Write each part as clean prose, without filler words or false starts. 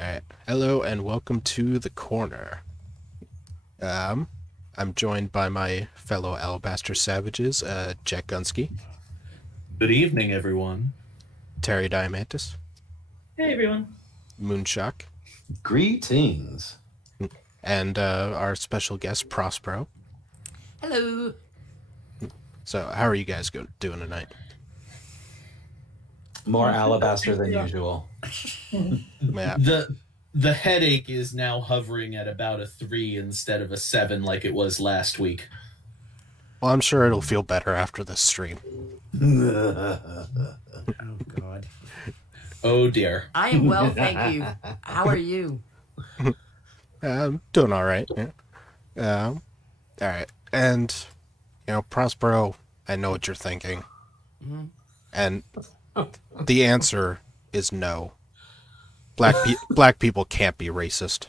Alright. Hello and welcome to the corner. I'm joined by my fellow Alabaster Savages, Jack Gunsky, Good evening, everyone. Terry Diamantis, Hey everyone. Moonshock, Greetings. and our special guest, Prospero. Hello. So, how are you guys doing tonight? More alabaster than usual. Yeah. The headache is now hovering at about a 3 instead of a 7 like it was last week. Well, I'm sure it'll feel better after this stream. Oh, God. Oh dear. I am well, thank you. How are you? I'm doing alright. Yeah. Alright. And, Prospero, I know what you're thinking. Mm-hmm. And the answer is no. Black people can't be racist.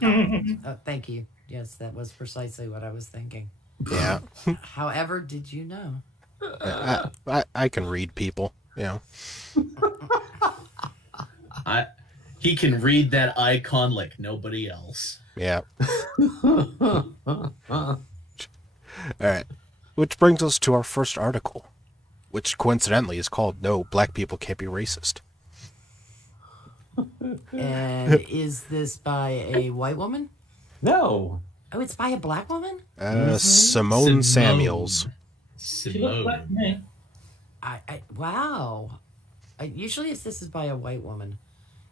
Thank you. Yes, that was precisely what I was thinking. Yeah. However, did you know? I can read people, He can read that icon like nobody else. Yeah. Alright. Which brings us to our first article, which coincidentally is called No, Black People Can't Be Racist. And is this by a white woman? No. Oh, it's by a black woman? Simone Samuels. She looks black to me. Wow. Usually this is by a white woman.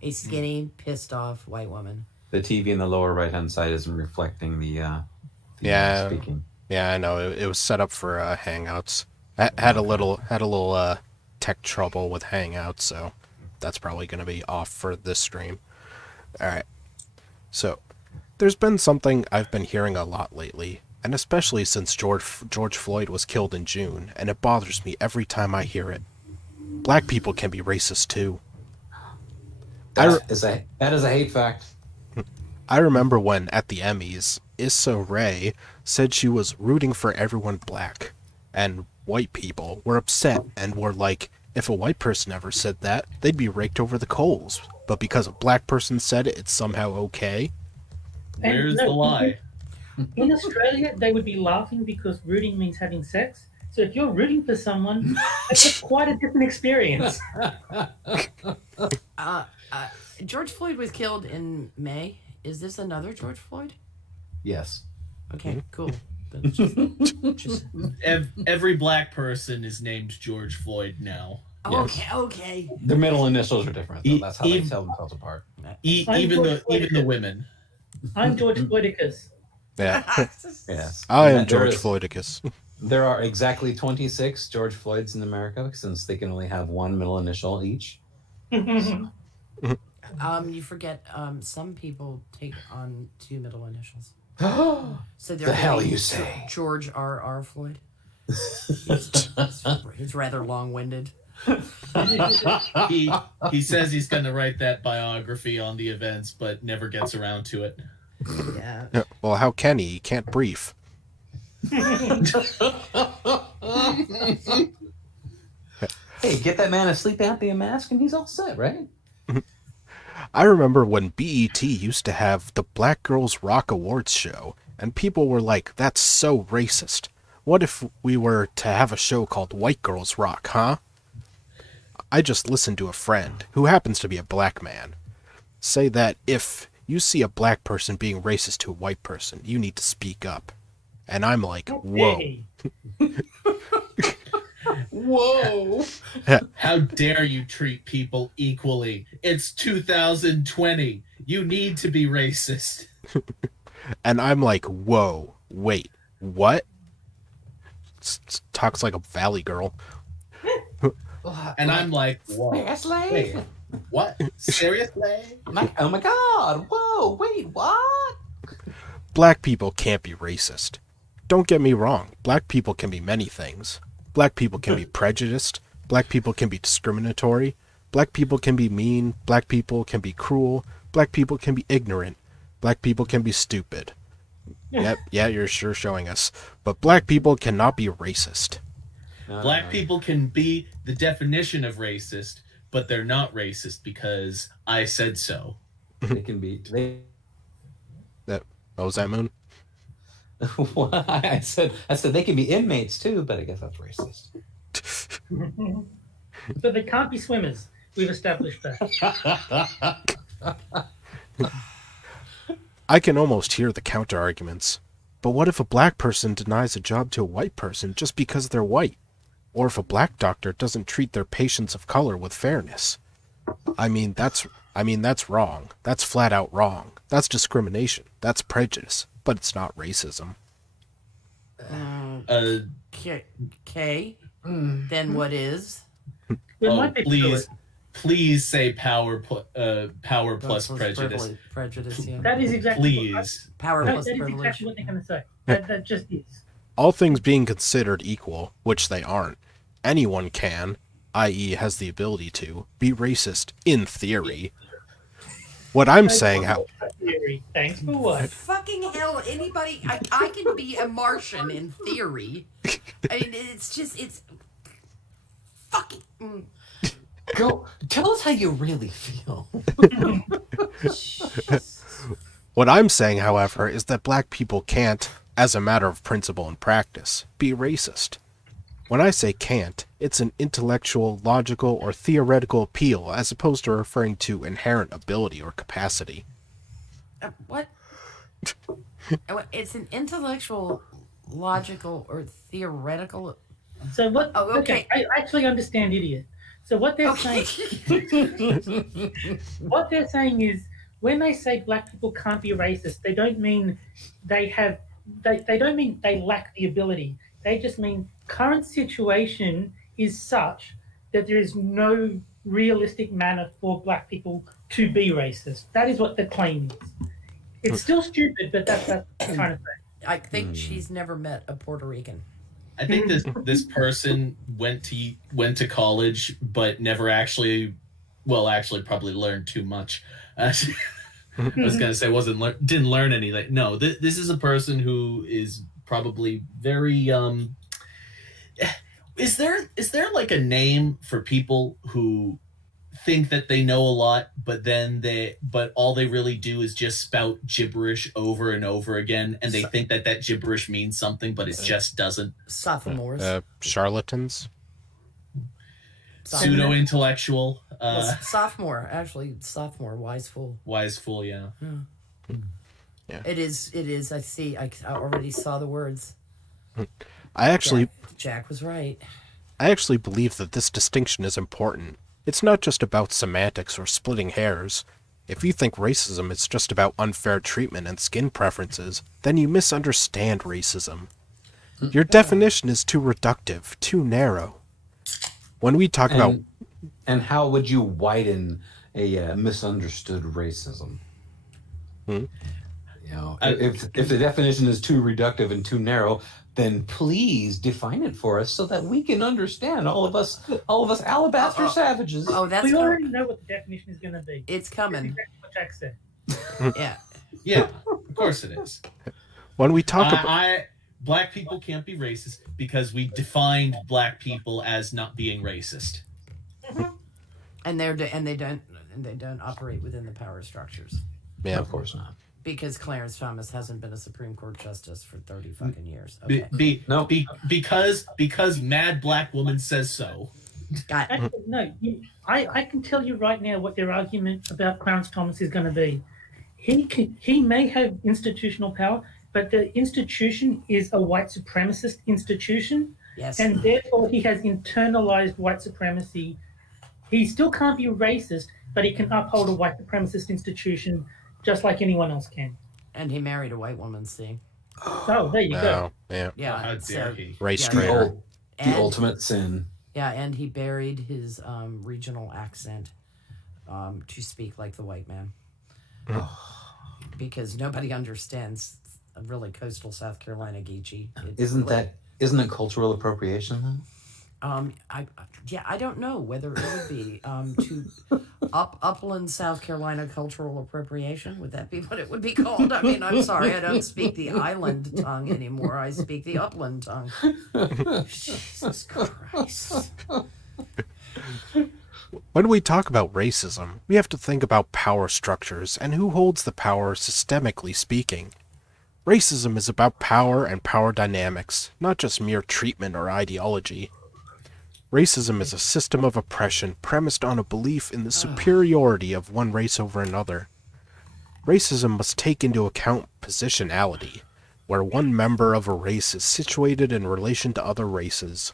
A skinny, pissed off white woman. The TV in the lower right-hand side isn't reflecting the Yeah. speaking. Yeah, I know. It was set up for Hangouts. I had a little tech trouble with Hangouts, so that's probably going to be off for this stream. Alright. So, there's been something I've been hearing a lot lately, and especially since George Floyd was killed in June, and it bothers me every time I hear it. Black people can be racist too. That is a hate fact. I remember when, at the Emmys, Issa Rae said she was rooting for everyone black, and white people were upset and were like, if a white person ever said that, they'd be raked over the coals. But because a black person said it, it's somehow okay. Where's the lie? In Australia, they would be laughing because rooting means having sex. So if you're rooting for someone, it's quite a different experience. George Floyd was killed in May. Is this another George Floyd? Yes. Okay, cool. Just... Every black person is named George Floyd now. Okay. Their middle initials are different, though. That's how they tell themselves apart. Even the women. I'm George Floydicus. Yeah. Yes. I am And George Floydicus. There are exactly 26 George Floyds in America, since they can only have one middle initial each. You forget some people take on two middle initials. So The hell you say? George R.R. Floyd. He's rather long-winded. He says he's going to write that biography on the events, but never gets around to it. Yeah. Well, how can he? He can't brief. Hey, get that man a sleep apnea mask and he's all set, right? I remember when BET used to have the Black Girls Rock Awards show, and people were like, that's so racist. What if we were to have a show called White Girls Rock, huh? I just listened to a friend, who happens to be a black man, say that if you see a black person being racist to a white person, you need to speak up. And I'm like, whoa. Hey, Whoa! How dare you treat people equally? It's 2020. You need to be racist. And I'm like, whoa, wait, what? Talks like a valley girl. And I'm like, whoa. Seriously? Wait, what? Seriously? Oh my god! Whoa! Wait, what? Black people can't be racist. Don't get me wrong, black people can be many things. Black people can be prejudiced, black people can be discriminatory, black people can be mean, black people can be cruel, black people can be ignorant, black people can be stupid. Yep, yeah, you're sure showing us. But black people cannot be racist. Black people can be the definition of racist, but they're not racist because I said so. They can be. What was that, Moon? I said they can be inmates too, but I guess that's racist. But they can't be swimmers. We've established that. I can almost hear the counter arguments. But what if a black person denies a job to a white person just because they're white? Or if a black doctor doesn't treat their patients of color with fairness? I mean, that's wrong. That's flat out wrong. That's discrimination. That's prejudice. But it's not racism. Okay. Then what is? There might be to it. Please say power plus prejudice. Prejudice, yeah. That is exactly Please. Power that plus is privilege. exactly what they're going to say. That just is. All things being considered equal, which they aren't, anyone can, i.e. has the ability to, be racist in theory. What I'm saying, Theory. Thanks for what? Fucking hell, anybody, I can be a Martian in theory. I mean, it's fucking... Go tell us how you really feel. What I'm saying, however, is that black people can't, as a matter of principle and practice, be racist. When I say can't, it's an intellectual, logical, or theoretical appeal as opposed to referring to inherent ability or capacity. What? It's an intellectual, logical, or theoretical... So what? Oh, okay. I actually understand idiot. So what they're saying, is, when they say black people can't be racist, they don't mean they don't mean they lack the ability. They just mean current situation is such that there is no realistic manner for black people to be racist. That is what the claim is. It's still stupid, but that's what I'm trying to say. I think she's never met a Puerto Rican. I think this person went to college, but never actually probably learned too much. I was gonna say didn't learn anything. No, this is a person who is probably very. Is there like a name for people who think that they know a lot, but all they really do is just spout gibberish over and over again, and they think that gibberish means something, but it just doesn't. Sophomores. Charlatans? Pseudo-intellectual. Sophomore, wise fool. Wise fool, yeah. Yeah. It is. I see. I already saw the words. Jack was right. I actually believe that this distinction is important. It's not just about semantics or splitting hairs. If you think racism is just about unfair treatment and skin preferences, then you misunderstand racism. Your definition is too reductive, too narrow. When we talk about... And how would you widen a misunderstood racism? You know, if the definition is too reductive and too narrow, then please define it for us so that we can understand, all of us alabaster savages. Oh, that's we already know what the definition is going to be. It's coming. That's what Jack said. Yeah. Yeah, of course it is. When we talk about... Black people can't be racist because we defined black people as not being racist. And they don't operate within the power structures. Yeah, Of course not. Because Clarence Thomas hasn't been a Supreme Court justice for 30 fucking years. Okay. Because mad black woman says so. Actually, no. I can tell you right now what their argument about Clarence Thomas is going to be. He may have institutional power, but the institution is a white supremacist institution. Yes. And therefore he has internalized white supremacy. He still can't be racist, but he can uphold a white supremacist institution just like anyone else can. And he married a white woman, see? Oh, there you go. Yeah. Yeah. How dare he? Race Yeah. traitor. The ultimate sin. Yeah, and he buried his regional accent to speak like the white man. Because nobody understands really coastal South Carolina Geechee. Isn't it cultural appropriation then? I don't know whether it would be to upland South Carolina cultural appropriation. Would that be what it would be called? I mean, I'm sorry, I don't speak the island tongue anymore. I speak the upland tongue. Jesus Christ. When we talk about racism, we have to think about power structures and who holds the power systemically speaking. Racism is about power and power dynamics, not just mere treatment or ideology. Racism is a system of oppression premised on a belief in the superiority of one race over another. Racism must take into account positionality, where one member of a race is situated in relation to other races.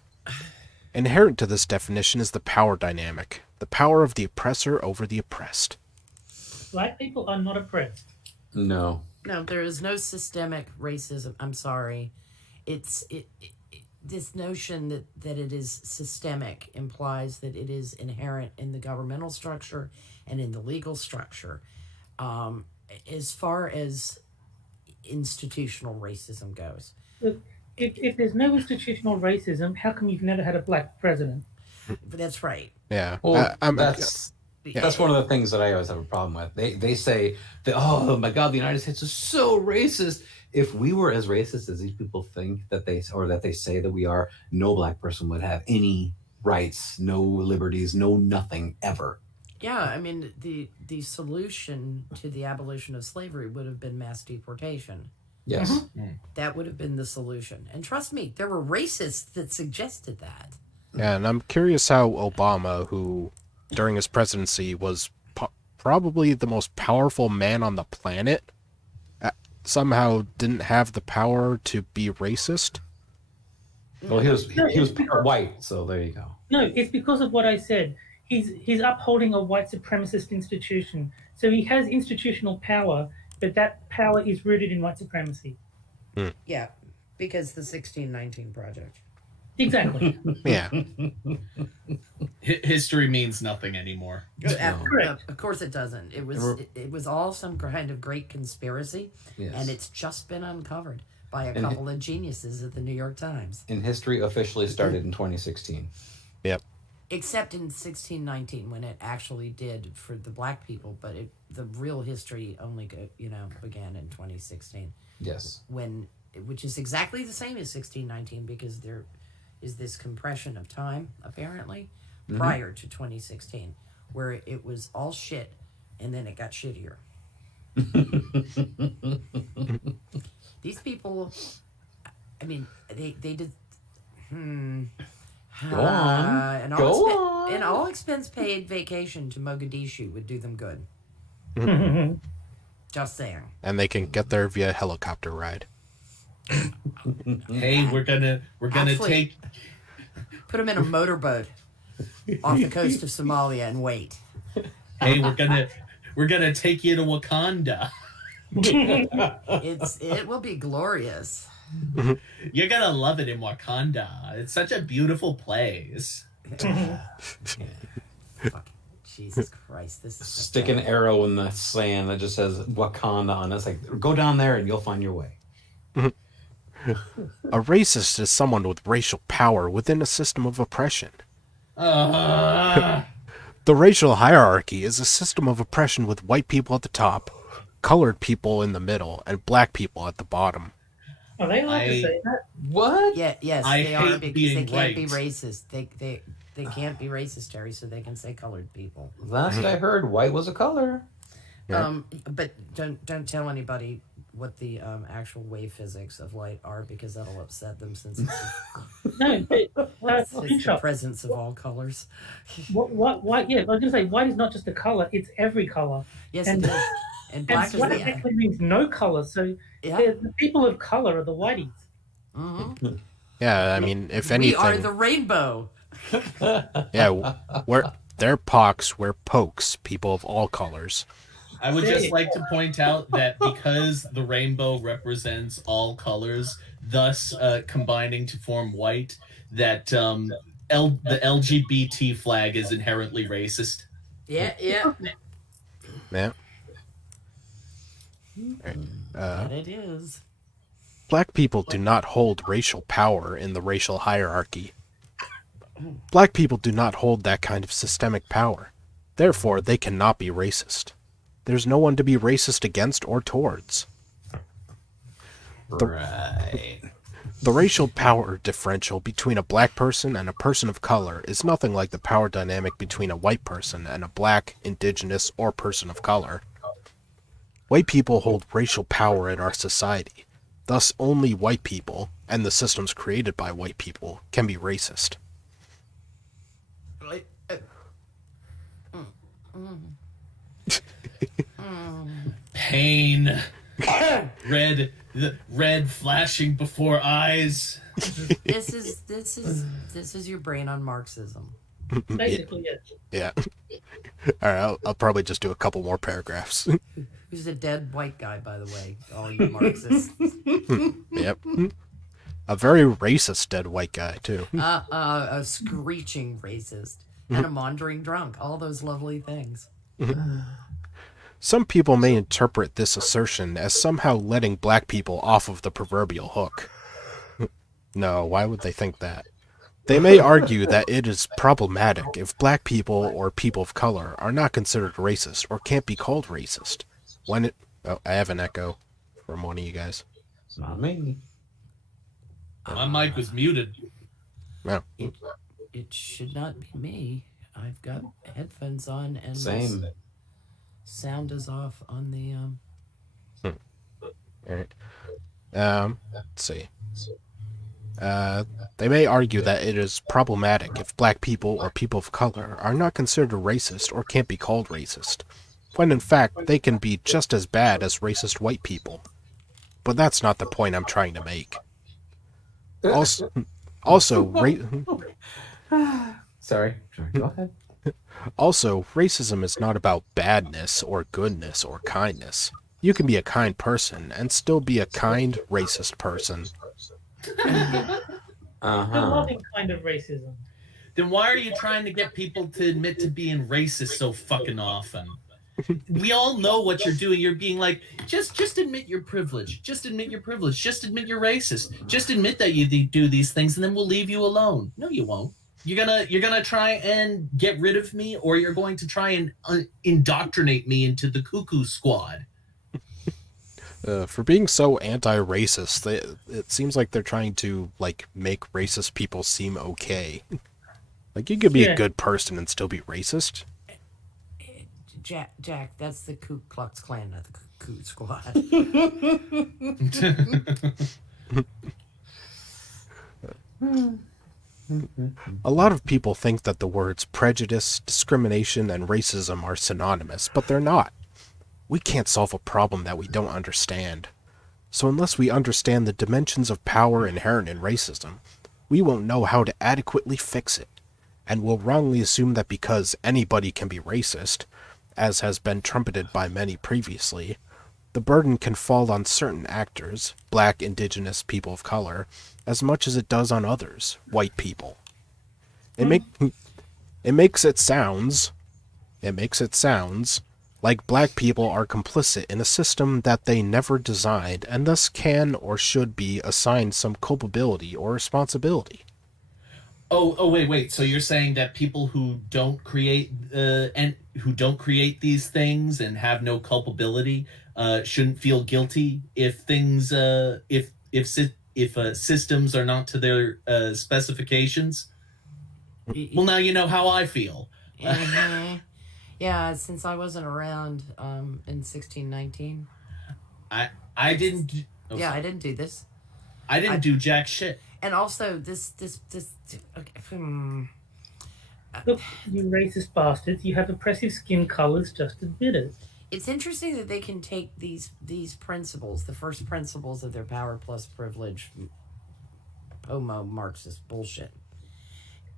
Inherent to this definition is the power dynamic, the power of the oppressor over the oppressed. Black people are not oppressed. No. No, there is no systemic racism. I'm sorry. This notion that it is systemic implies that it is inherent in the governmental structure and in the legal structure. As far as institutional racism goes. If there's no institutional racism, how come you've never had a black president? But that's right. Yeah. Well, I'm- that's one of the things that I always have a problem with. They say that, oh my God, the United States is so racist. If we were as racist as these people think that they say that we are, no black person would have any rights, no liberties, no nothing ever. Yeah, I mean, the solution to the abolition of slavery would have been mass deportation. Yes. That would have been the solution. And trust me, there were racists that suggested that. Yeah, and I'm curious how Obama, who during his presidency was probably the most powerful man on the planet, somehow didn't have the power to be racist. Well, he was pure white, so there you go. No, it's because of what I said. He's upholding a white supremacist institution. So he has institutional power, but that power is rooted in white supremacy. Yeah, because the 1619 Project. Exactly. Yeah. History means nothing anymore. Correct. Of course it doesn't. It was all some kind of great conspiracy, Yes. and it's just been uncovered by a couple of geniuses at the New York Times. And history officially started in 2016. Yep. Except in 1619 when it actually did for the black people, but the real history only began in 2016. Yes. Which is exactly the same as 1619 because there is this compression of time apparently prior to 2016 where it was all shit and then it got shittier. These people, I mean, they did. Go on. An all expense paid vacation to Mogadishu would do them good. Just saying. And they can get there via helicopter ride. Hey, we're gonna Actually, put them in a motorboat off the coast of Somalia and wait. Hey, we're gonna take you to Wakanda. It will be glorious. You're gonna love it in Wakanda. It's such a beautiful place. Fucking Jesus Christ! This is Stick an arrow in the sand that just says Wakanda on it. It's like, go down there and you'll find your way. A racist is someone with racial power within a system of oppression. The racial hierarchy is a system of oppression with white people at the top, colored people in the middle, and black people at the bottom. Are they allowed to say that? What? Yeah, yes, I they are hate because being they can't be right. racist. They can't be racist, Terry, so they can say colored people. Last I heard, white was a color. Yeah. But don't tell anybody what the actual wave physics of light are because that'll upset them since No, but, it's the Pinchot, presence of all colors. what, yeah, I was going to say, white is not just a color, it's every color. Yes, And- it is. And black is white the actually means no color, so yeah. the people of color are the whiteys. Mm-hmm. Yeah, I mean, if We anything, are the rainbow. yeah, they're pox, we're pokes, people of all colors. I would just like to point out that because the rainbow represents all colors, thus combining to form white, that the LGBT flag is inherently racist. Yeah. Yeah. That it is. Black people do not hold racial power in the racial hierarchy. Black people do not hold that kind of systemic power. Therefore, they cannot be racist. There's no one to be racist against or towards. Right. The racial power differential between a black person and a person of color is nothing like the power dynamic between a white person and a black, indigenous, or person of color. White people hold racial power in our society. Thus, only white people, and the systems created by white people, can be racist. Pain. Red flashing before eyes. This is your brain on Marxism. Basically, yes. Yeah. Alright, I'll probably just do a couple more paragraphs. Who's a dead white guy, by the way, all you Marxists. Yep. A very racist dead white guy, too. A screeching racist and a maundering drunk. All those lovely things. Some people may interpret this assertion as somehow letting black people off of the proverbial hook. No, why would they think that? They may argue that it is problematic if black people or people of color are not considered racist or can't be called racist. Oh, I have an echo from one of you guys. It's not me. My mic was muted. No. It should not be me. I've got headphones on and Same. my sound is off on the Alright. Let's see. They may argue that it is problematic if black people or people of color are not considered racist or can't be called racist, when in fact they can be just as bad as racist white people. But that's not the point I'm trying to make. Also, Sorry, go ahead. Also, racism is not about badness or goodness or kindness. You can be a kind person and still be a kind, racist person. The loving kind of racism. Then why are you trying to get people to admit to being racist so fucking often? We all know what you're doing. You're being like, just admit your privilege. Just admit your privilege. Just admit you're racist. Just admit that you do these things, and then we'll leave you alone. No, you won't. You're gonna try and get rid of me, or you're going to try and indoctrinate me into the cuckoo squad. For being so anti-racist, it seems like they're trying to make racist people seem okay. Like you could be a good person and still be racist. Jack, that's the Ku Klux Klan, not the Cuckoo Squad. A lot of people think that the words prejudice, discrimination, and racism are synonymous, but they're not. We can't solve a problem that we don't understand. So unless we understand the dimensions of power inherent in racism, we won't know how to adequately fix it, and will wrongly assume that because anybody can be racist, as has been trumpeted by many previously, the burden can fall on certain actors, black, indigenous, people of color, as much as it does on others, white people. It makes it sounds like black people are complicit in a system that they never designed and thus can or should be assigned some culpability or responsibility. Oh, wait. So you're saying that people who don't create these things and have no culpability shouldn't feel guilty if things if systems are not to their specifications? Well, now you know how I feel. Yeah, since I wasn't around in 1619. I didn't. I didn't do this. I didn't do jack shit. And also, this. Okay. Look, you racist bastards! You have oppressive skin colors. Just admit it. It's interesting that they can take these principles, the first principles of their power plus privilege, homo Marxist bullshit,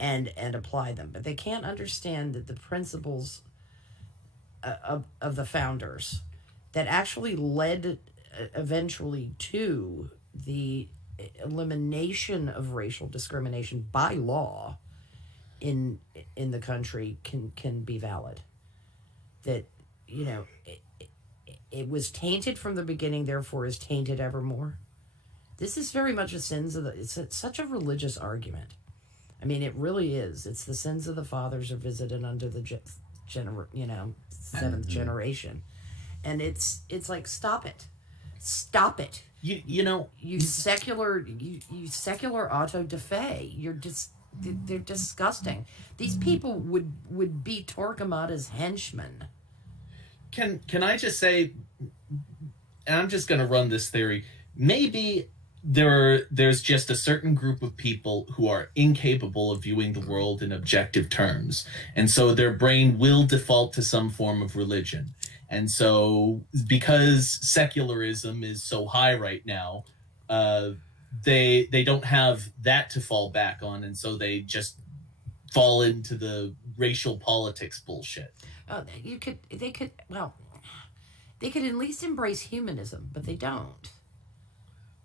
and apply them, but they can't understand that the principles of the founders that actually led eventually to the elimination of racial discrimination by law in the country can be valid. That it was tainted from the beginning, therefore is tainted evermore. This is very much it's such a religious argument. I mean, it really is. It's the sins of the fathers are visited unto the seventh generation, and it's like stop it. you know, You secular auto da fe. They're disgusting. These people would be Torquemada's henchmen. can I just say, and I'm just going to run this theory. Maybe there's just a certain group of people who are incapable of viewing the world in objective terms, and so their brain will default to some form of religion. And so, because secularism is so high right now, uh, they don't have that to fall back on, and so they just fall into the racial politics bullshit. They could at least embrace humanism, but they don't.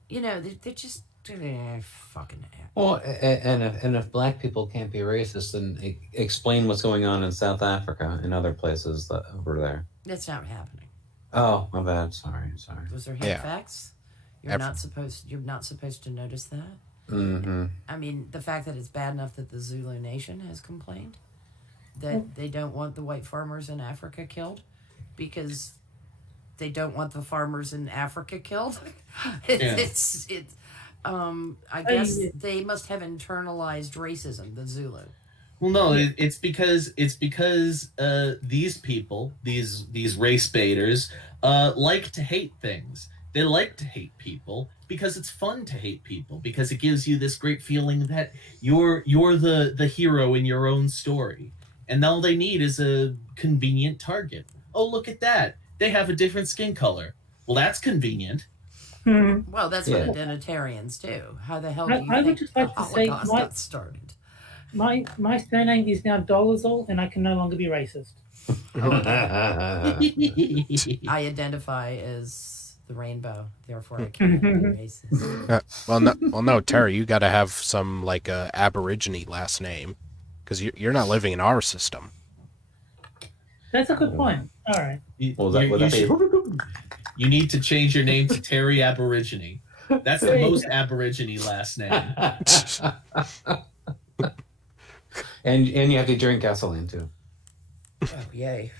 They're just fucking. Well, and if black people can't be racist, then explain what's going on in South Africa and other places that over there. That's not happening. Oh, my bad. Sorry. Those are hate facts. You're not supposed to notice that. Mm-hmm. I mean, the fact that it's bad enough that the Zulu Nation has complained that they don't want the white farmers in Africa killed because they don't want the farmers in Africa killed. I guess they must have internalized racism, the Zulu. Well, no, it's because these people, these race baiters, like to hate things. They like to hate people because it's fun to hate people, because it gives you this great feeling that you're the hero in your own story, and all they need is a convenient target. Oh, look at that! They have a different skin color. Well, that's convenient. Well, that's what identitarians do. How the hell do you think I would just like to say Holocaust got started? My surname is now Dolezal, and I can no longer be racist. I identify as the rainbow, therefore I can't be racist. No, Terry, you got to have some like Aborigine last name, because you're not living in our system. That's a good point. All right. You need to change your name to Terry Aborigine. That's the most Aborigine last name. And you have to drink gasoline too. Oh, yay.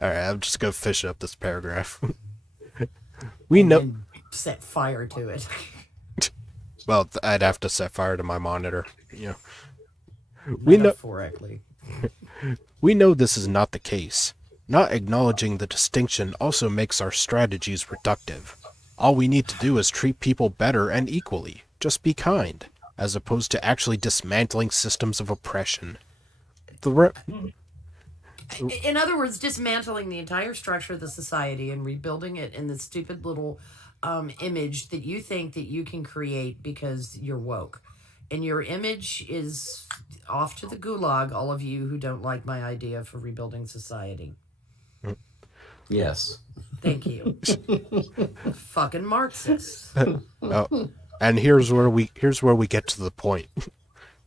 All right, I'm just gonna fish up this paragraph. We know. And set fire to it. Well, I'd have to set fire to my monitor. Metaphorically. We know this is not the case. Not acknowledging the distinction also makes our strategies reductive. All we need to do is treat people better and equally. Just be kind, as opposed to actually dismantling systems of oppression. In other words, dismantling the entire structure of the society and rebuilding it in the stupid little image that you think that you can create because you're woke. And your image is off to the gulag, all of you who don't like my idea for rebuilding society. Yes. Thank you. Fucking Marxists. Oh, and here's where we get to the point.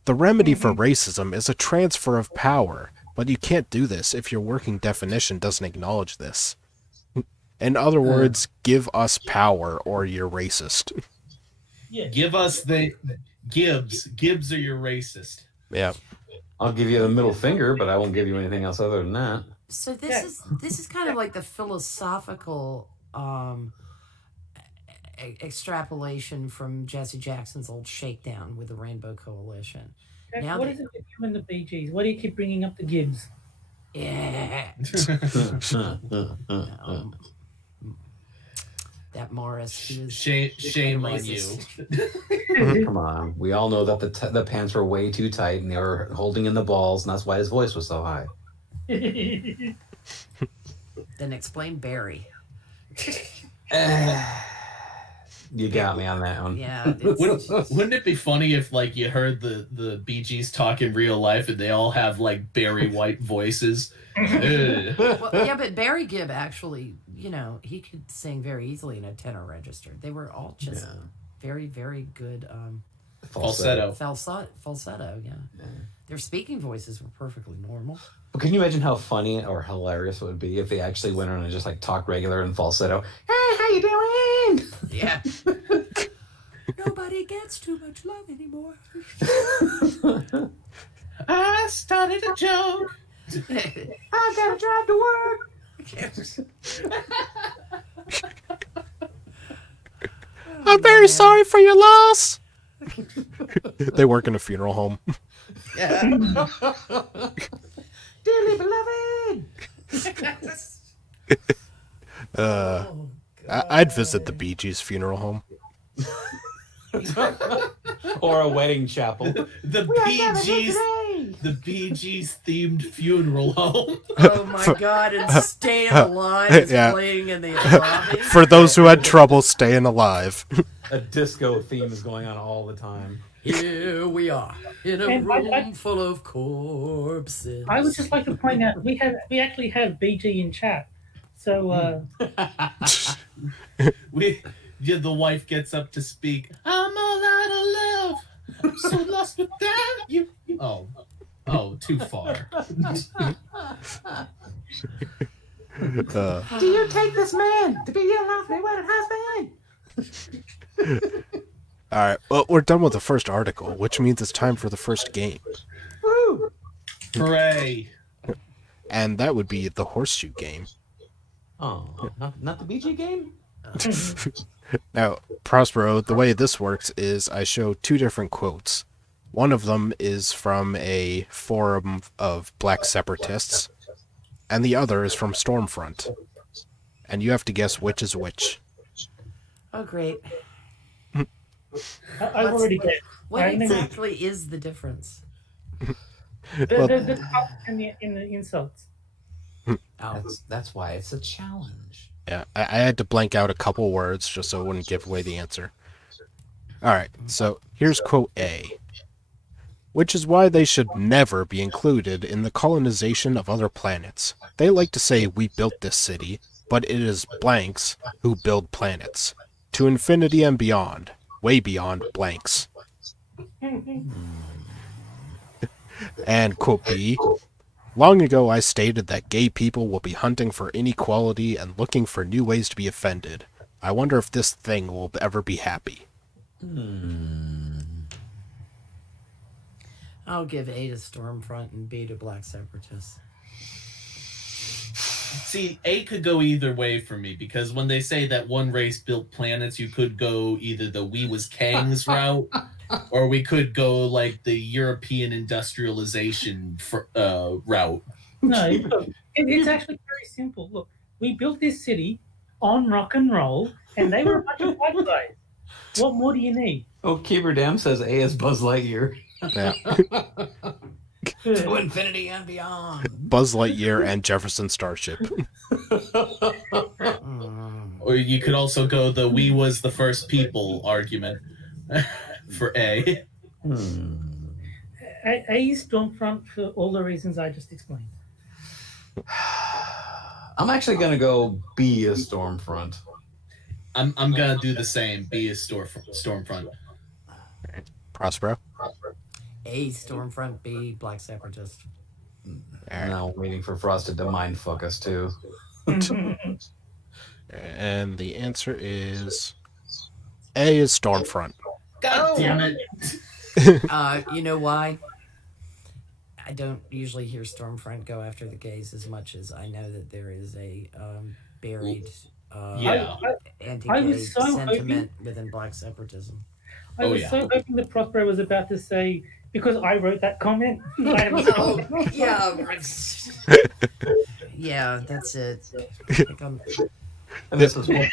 The remedy for racism is a transfer of power, but you can't do this if your working definition doesn't acknowledge this. In other words, give us power or you're racist. Yeah. Give us the Gibbs. Gibbs are your racist. Yeah. I'll give you the middle finger, but I won't give you anything else other than that. So this is kind of like the philosophical extrapolation from Jesse Jackson's old shakedown with the Rainbow Coalition. What is it with you and the Bee Gees? Why do you keep bringing up the Gibbs? Yeah. That Morris. Shame on you. Come on. We all know that the pants were way too tight and they were holding in the balls, and that's why his voice was so high. Then explain Barry. You got me on that one. Yeah. Wouldn't it be funny if like you heard the Bee Gees talk in real life and they all have like Barry White voices? Well, yeah, but Barry Gibb actually, he could sing very easily in a tenor register. They were all just very, very good falsetto. Falsetto, yeah. Their speaking voices were perfectly normal. But can you imagine how funny or hilarious it would be if they actually went on and just like talk regular and falsetto? Hey, how you doing? Yeah. Nobody gets too much love anymore. I started a joke. I gotta drive to work. I'm very sorry for your loss. They work in a funeral home. Dearly beloved. I'd visit the Bee Gees funeral home. Or a wedding chapel. The Bee Gees themed funeral home. Oh my God! And Staying Alive is Yeah. playing in the lobby. For those who had trouble staying alive. A disco theme is going on all the time. Here we are in a And room full of corpses. I would just like to point out we actually have BG in chat. So The wife gets up to speak. I'm all out of love. I'm so lost without you. Oh, too far. Do you take this man to be your lovely wedded husband? Alright, well, we're done with the first article, which means it's time for the first game. Woo! Hooray! And that would be the horseshoe game. Oh, not the BG game? Now, Prospero, the way this works is I show two different quotes. One of them is from a forum of black separatists, and the other is from Stormfront. And you have to guess which is which. Oh, great. I've already guessed. What I know exactly is the difference? the cult and the insults. Oh, That's why it's a challenge. Yeah, I had to blank out a couple words just so it wouldn't give away the answer. Alright, so here's quote A. Which is why they should never be included in the colonization of other planets. They like to say we built this city, but it is blanks who build planets. To infinity and beyond. Way beyond blanks. And quote B. Long ago I stated that gay people will be hunting for inequality and looking for new ways to be offended. I wonder if this thing will ever be happy. I'll give A to Stormfront and B to Black Separatists. See, A could go either way for me, because when they say that one race built planets, you could go either the we was Kangs route, or we could go like the European industrialization route. No, look, it's actually very simple. Look, we built this city on rock and roll, and they were a bunch of white guys. What more do you need? Oh, Keeper Dam says A is Buzz Lightyear. Yeah. To infinity and beyond. Buzz Lightyear and Jefferson Starship. Or you could also go the we was the first people argument for A. A is Stormfront for all the reasons I just explained. I'm actually going to go B as Stormfront. I'm gonna do the same. B is Stormfront. Prospero? A Stormfront, B Black Separatist. Now waiting for Frosted to mindfuck us too. And the answer is A is Stormfront. God damn it. You know why? I don't usually hear Stormfront go after the gays as much as I know that there is a buried Yeah. anti-gay so sentiment within Black separatism. I was so hoping that Prospero was about to say, because I wrote that comment. I haven't Oh, yeah. Yeah, that's it. And this is where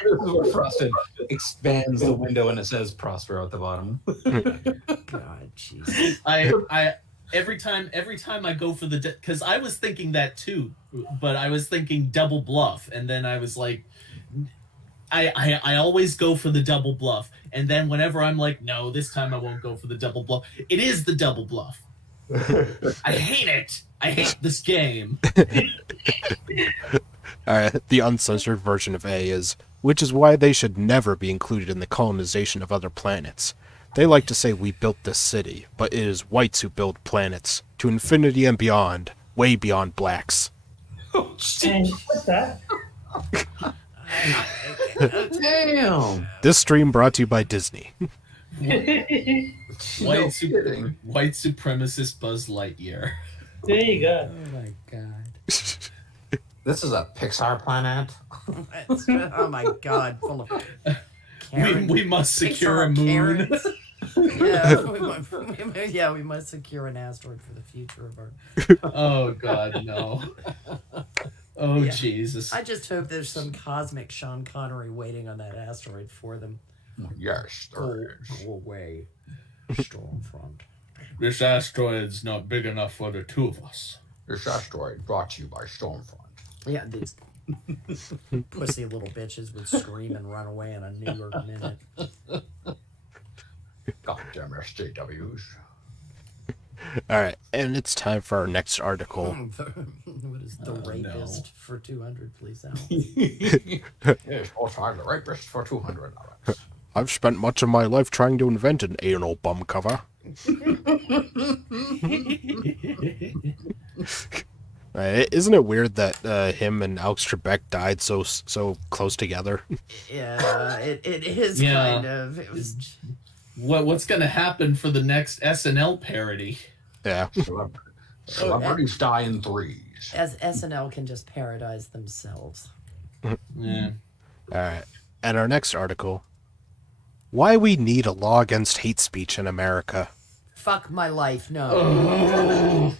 Frosted expands the window and it says Prospero at the bottom. God, jeez. I every time I go for the because I was thinking that too, but I was thinking double bluff, and then I was like, I always go for the double bluff, and then whenever I'm like, no, this time I won't go for the double bluff. It is the double bluff. I hate it. I hate this game. The uncensored version of A is, which is why they should never be included in the colonization of other planets. They like to say we built this city, but it is whites who build planets, to infinity and beyond, way beyond blacks. And with that, Damn! This stream brought to you by Disney. White supremacist Buzz Lightyear. there you go. Oh my god. This is a Pixar planet. Oh my god, full of Karen. We must Picture secure a our moon. Karens. Yeah, we must secure an asteroid for the future of our. Oh God, no. Oh Yeah. Jesus. I just hope there's some cosmic Sean Connery waiting on that asteroid for them. Yes, Go, there is. go away, Stormfront. This asteroid's not big enough for the two of us. This asteroid brought to you by Stormfront. Yeah, these pussy little bitches would scream and run away in a New York minute. Goddamn SJWs. All right, and it's time for our next article. What is the Oh, rapist no. for 200, please, Alex? Yes, also I'm the rapist for 200. I've spent much of my life trying to invent an anal bum cover. Isn't it weird that him and Alex Trebek died so close together? Yeah, it is Yeah. kind of. It was. What's gonna happen for the next SNL parody? Yeah. Celebrities die in threes. As SNL can just parodize themselves. Yeah. All right. And our next article: why we need a law against hate speech in America. Fuck my life, no.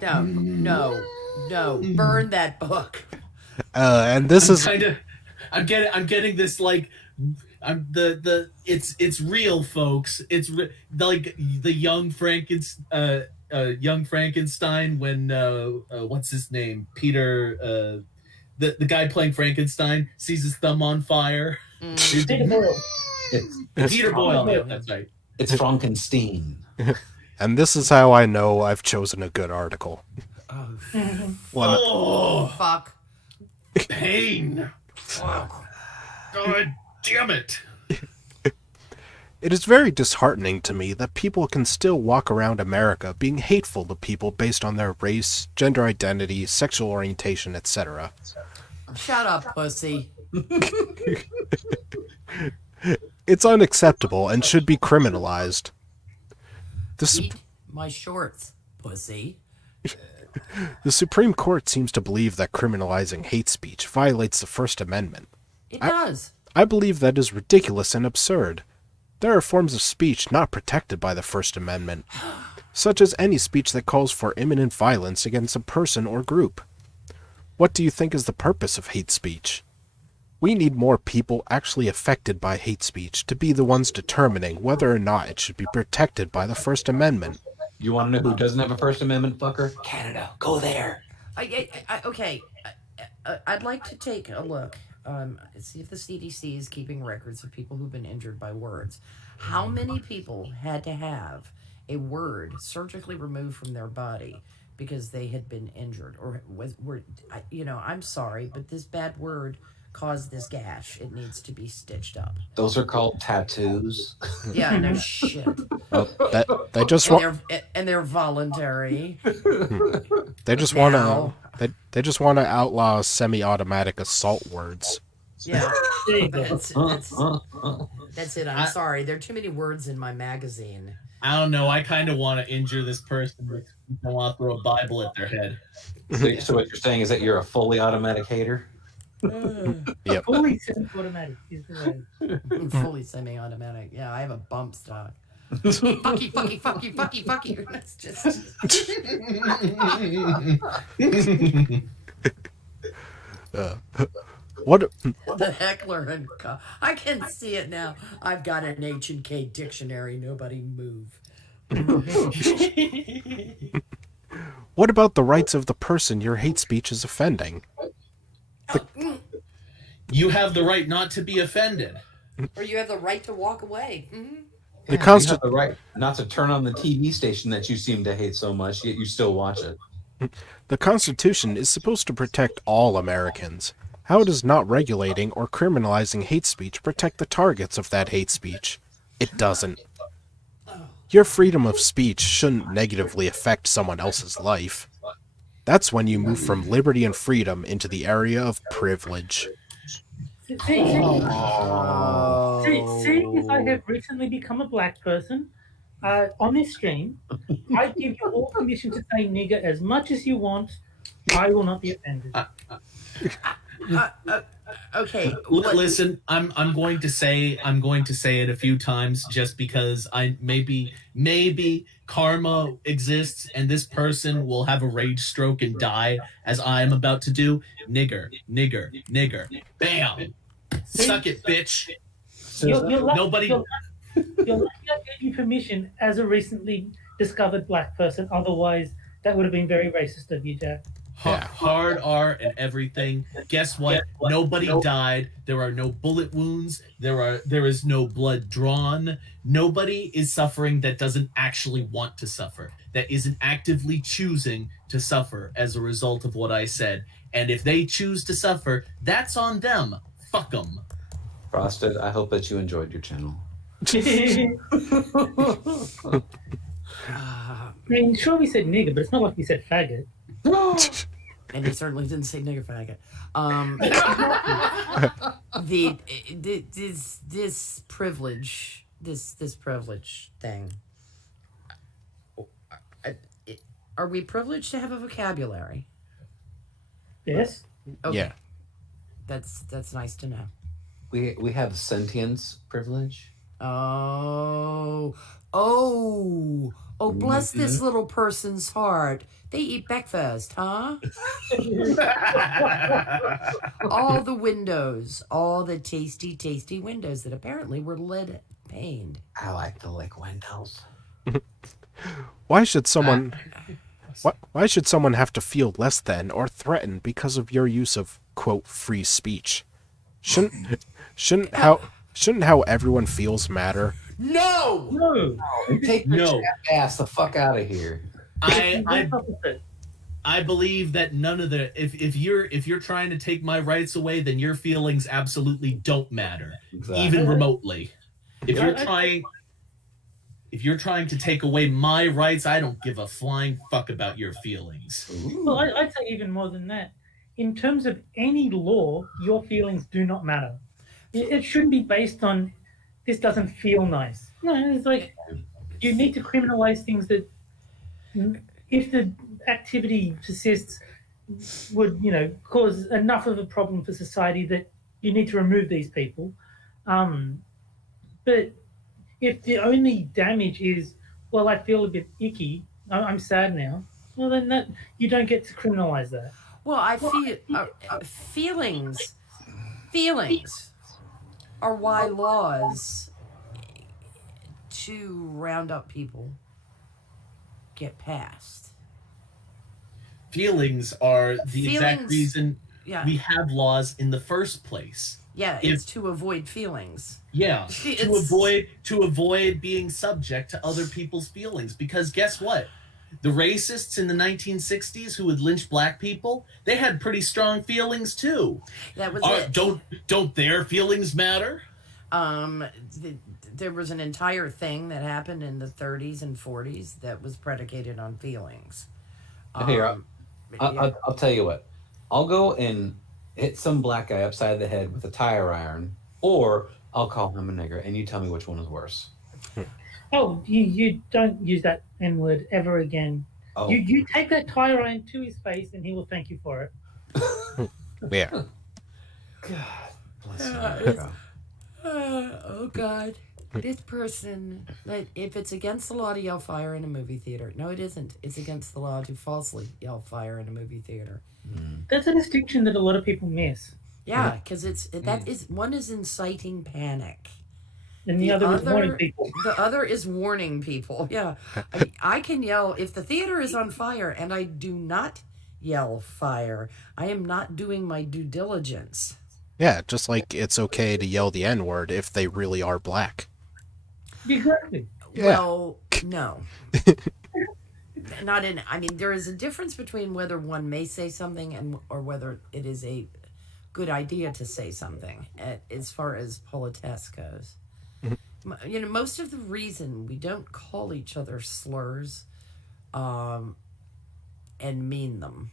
No. No. Burn that book. And this is I'm getting this like it's real, folks. It's like the young Frankenstein when what's his name, Peter, the guy playing Frankenstein sees his thumb on fire. Peter Boyle. Peter Boyle, yeah, that's right. It's Frankenstein. and this is how I know I've chosen a good article. Oh, Well, Oh, fuck. pain! Fuck. God damn it! it is very disheartening to me that people can still walk around America being hateful to people based on their race, gender identity, sexual orientation, etc. Shut up, pussy. It's unacceptable and should be criminalized. Eat my shorts, pussy. The Supreme Court seems to believe that criminalizing hate speech violates the First Amendment. It does. I believe that is ridiculous and absurd. There are forms of speech not protected by the First Amendment, such as any speech that calls for imminent violence against a person or group. What do you think is the purpose of hate speech? We need more people actually affected by hate speech to be the ones determining whether or not it should be protected by the First Amendment. You want to know who doesn't have a First Amendment, fucker? Canada. Go there. Okay. I'd like to take a look. See if the CDC is keeping records of people who've been injured by words. How many people had to have a word surgically removed from their body because they had been injured, or I'm sorry, but this bad word caused this gash. It needs to be stitched up. Those are called tattoos. Yeah, no shit. Well, they just want And they're voluntary. they just want Now. to they just want to outlaw semi-automatic assault words. Yeah, There you go. that's it. I'm sorry. There are too many words in my magazine. I don't know. I kind of want to injure this person. I want to throw a Bible at their head. So what you're saying is that you're a fully automatic hater? Yep. Fully semi-automatic is the way. Fully semi-automatic. Yeah, I have a bump stock. Fucky. That's just. What The heckler and I can see it now. I've got an H&K dictionary. Nobody move. what about the rights of the person your hate speech is offending? You have the right not to be offended. Or you have the right to walk away. Mm-hmm. The You Consti- have the right not to turn on the TV station that you seem to hate so much, yet you still watch it. The Constitution is supposed to protect all Americans. How does not regulating or criminalizing hate speech protect the targets of that hate speech? It doesn't. Your freedom of speech shouldn't negatively affect someone else's life. That's when you move from liberty and freedom into the area of privilege. Seeing as I have recently become a black person, on this stream, I give you all permission to say nigger as much as you want. I will not be offended. Okay. Listen, I'm going to say it a few times just because I maybe karma exists and this person will have a rage stroke and die as I am about to do. Nigger, nigger, nigger. Bam. Suck it, bitch. You're lucky, Nobody you're lucky I gave you permission as a recently discovered black person. Otherwise, that would have been very racist of you, Jack. Yeah. hard R and everything. Guess what? Nobody died. There are no bullet wounds. There is no blood drawn. Nobody is suffering that doesn't actually want to suffer. That isn't actively choosing to suffer as a result of what I said. And if they choose to suffer, that's on them. Fuck them. Frosted, I hope that you enjoyed your channel. I mean, sure, we said nigger, but it's not like we said faggot. And he certainly didn't say nigger faggot. This privilege, this privilege thing. Are we privileged to have a vocabulary? Yes. Okay. Yeah. That's nice to know. We have sentience privilege. Oh, bless this little person's heart. They eat breakfast, huh? All the windows, all the tasty, tasty windows that apparently were lead painted. I like to lick windows. Why should someone why should someone have to feel less than or threatened because of your use of quote free speech? Shouldn't how everyone feels matter? No! No. Take your No. ass the fuck out of here. I believe that none of the if you're trying to take my rights away, then your feelings absolutely don't matter, Exactly. even remotely. If Yeah. you're trying to take away my rights, I don't give a flying fuck about your feelings. Well, I'd say even more than that. In terms of any law, your feelings do not matter. It shouldn't be based on this doesn't feel nice. No, it's like you need to criminalize things that, if the activity persists, would cause enough of a problem for society that you need to remove these people. But if the only damage is, well, I feel a bit icky, I'm sad now, well, then that you don't get to criminalize that. Well, I feel feelings are why laws to round up people get passed. Feelings are the exact Feelings- reason Yeah, we have laws in the first place. yeah, it's to avoid feelings. Yeah, It's- to avoid being subject to other people's feelings. Because guess what? The racists in the 1960s who would lynch black people, they had pretty strong feelings too. That was it. Don't their feelings matter? There was an entire thing that happened in the 30s and 40s that was predicated on feelings. Here, Yeah. I'll tell you what. I'll go and hit some black guy upside the head with a tire iron, or I'll call him a nigger, and you tell me which one is worse. Oh, you don't use that N word ever again. Oh, You take that tire iron to his face, and he will thank you for it. Yeah. God bless Yeah, America. Oh God, this person. If it's against the law to yell fire in a movie theater, no, it isn't. It's against the law to falsely yell fire in a movie theater. That's a distinction that a lot of people miss. Yeah, because one is inciting panic. And the other is warning people. The other is warning people. Yeah, I can yell if the theater is on fire, and I do not yell fire. I am not doing my due diligence. Yeah, just like it's okay to yell the N-word if they really are black. Exactly. Yeah. Well, no. Not in. I mean, there is a difference between whether one may say something or whether it is a good idea to say something. As far as politesse goes, most of the reason we don't call each other slurs, and mean them.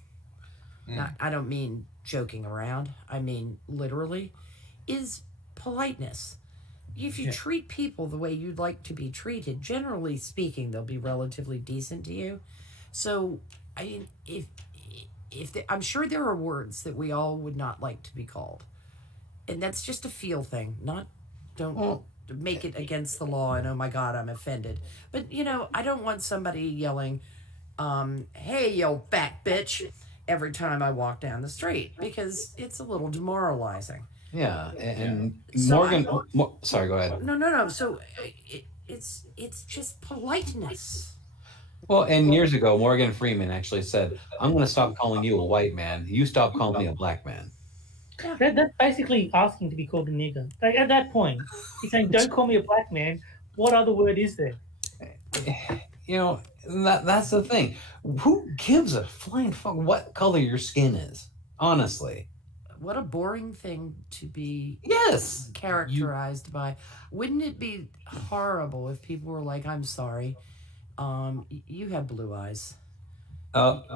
I don't mean joking around. I mean literally, is politeness. If you treat people the way you'd like to be treated, generally speaking, they'll be relatively decent to you. So, I mean, I'm sure there are words that we all would not like to be called, and that's just a feel thing. Don't make it against the law. And oh my God, I'm offended. But I don't want somebody yelling, "Hey, yo, fat bitch," every time I walk down the street, because it's a little demoralizing. Yeah, and So Morgan. Sorry, go ahead. No. So it's just politeness. Well, and years ago, Morgan Freeman actually said, "I'm going to stop calling you a white man. You stop calling me a black man." That's basically asking to be called a nigger. Like at that point, he's saying, "Don't call me a black man." What other word is there? That's the thing. Who gives a flying fuck what color your skin is? Honestly. What a boring thing to be Yes. characterized by. Wouldn't it be horrible if people were like, "I'm sorry, you have blue eyes.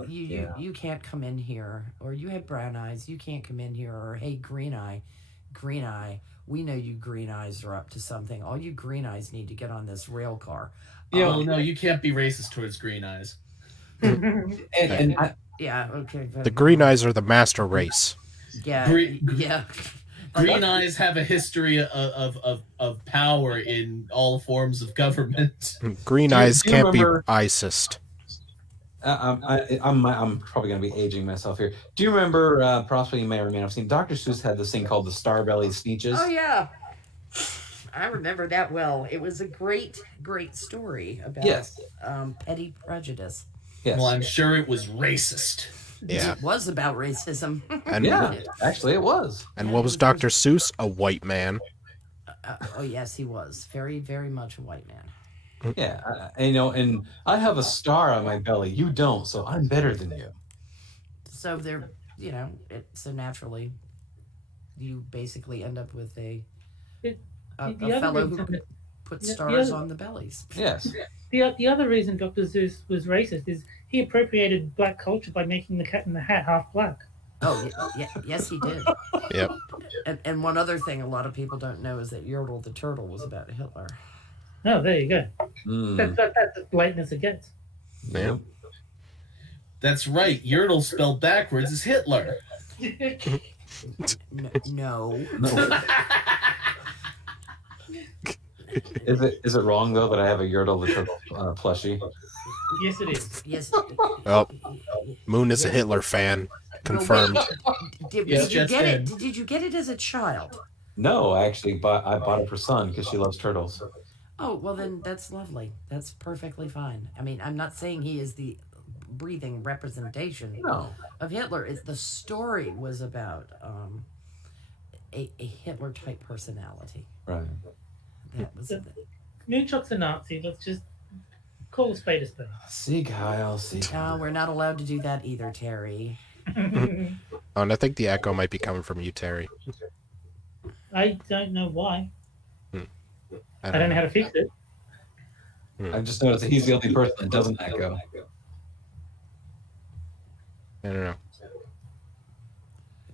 You can't come in here," or "You have brown eyes, you can't come in here," or "Hey, green eye, we know you green eyes are up to something. All you green eyes need to get on this rail car." No, you can't be racist towards green eyes. Yeah, okay. The green eyes are the master race. Yeah, yeah. Green eyes have a history of power in all forms of government. Green eyes can't be racist. I'm probably going to be aging myself here. Do you remember, Prospero, you may or may not have seen, Dr. Seuss had this thing called the Starbelly Speeches? Oh, yeah. I remember that well. It was a great story about petty prejudice. Yes. Well, I'm sure it was racist. Yeah. It was about racism. And actually it was. And what was Dr. Seuss? A white man. Oh, yes, he was. Very, very much a white man. Yeah, and I have a star on my belly. You don't, so I'm better than you. So so naturally, you basically end up with a fellow who puts stars on the bellies. Yes. The other reason Dr. Seuss was racist is he appropriated black culture by making the Cat in the Hat half black. Oh, yes, he did. Yep. And one other thing a lot of people don't know is that Yordle the turtle was about Hitler. Oh, there you go. That's as blatant as it gets. Yeah. That's right. Yordle spelled backwards is Hitler. No. Is it wrong though that I have a Yordle the turtle plushie? Yes, it is. Yes. Oh, Moon is a Hitler fan. Confirmed. Did you get it? Did you get it as a child? No, I bought it for Son because she loves turtles. Oh, well then that's lovely. That's perfectly fine. I mean, I'm not saying he is the breathing representation of Hitler. The story was about a Hitler type personality. Right. That was Moonshot's a Nazi. Let's just call a spade a spade. See, Kyle. See. No, we're not allowed to do that either, Terry. Oh, and I think the echo might be coming from you, Terry. I don't know why. I don't know how to fix it. I just noticed that he's the only person that doesn't echo. I don't know.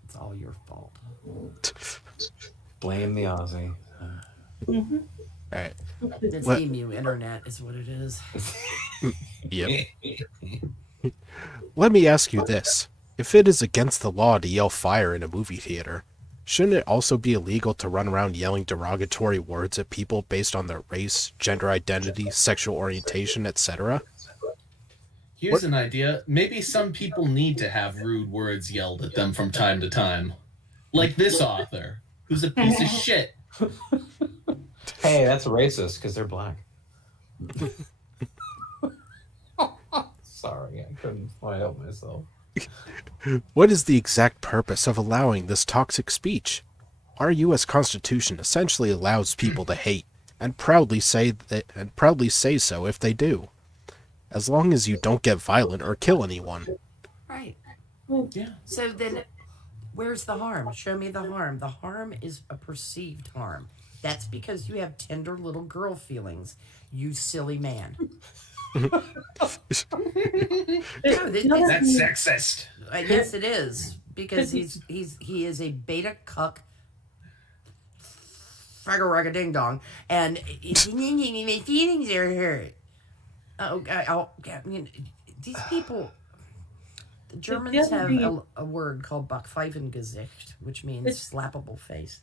It's all your fault. Blame the Aussie. All right. It's emu internet is what it is. Yep. Let me ask you this. If it is against the law to yell fire in a movie theater, shouldn't it also be illegal to run around yelling derogatory words at people based on their race, gender identity, sexual orientation, etc.? Here's an idea. Maybe some people need to have rude words yelled at them from time to time. Like this author, who's a piece of shit. Hey, that's racist because they're black. Sorry, I couldn't help myself. What is the exact purpose of allowing this toxic speech? Our U.S. Constitution essentially allows people to hate, and proudly say so if they do, as long as you don't get violent or kill anyone. Right. Yeah. So then, where's the harm? Show me the harm. The harm is a perceived harm. That's because you have tender little girl feelings, you silly man. That's sexist. Yes, it is, because he is a beta cuck, fragga ding dong, and my feelings are hurt. I mean, these people, The Germans other have thing- a word called Backpfeifengesicht, which means slappable face.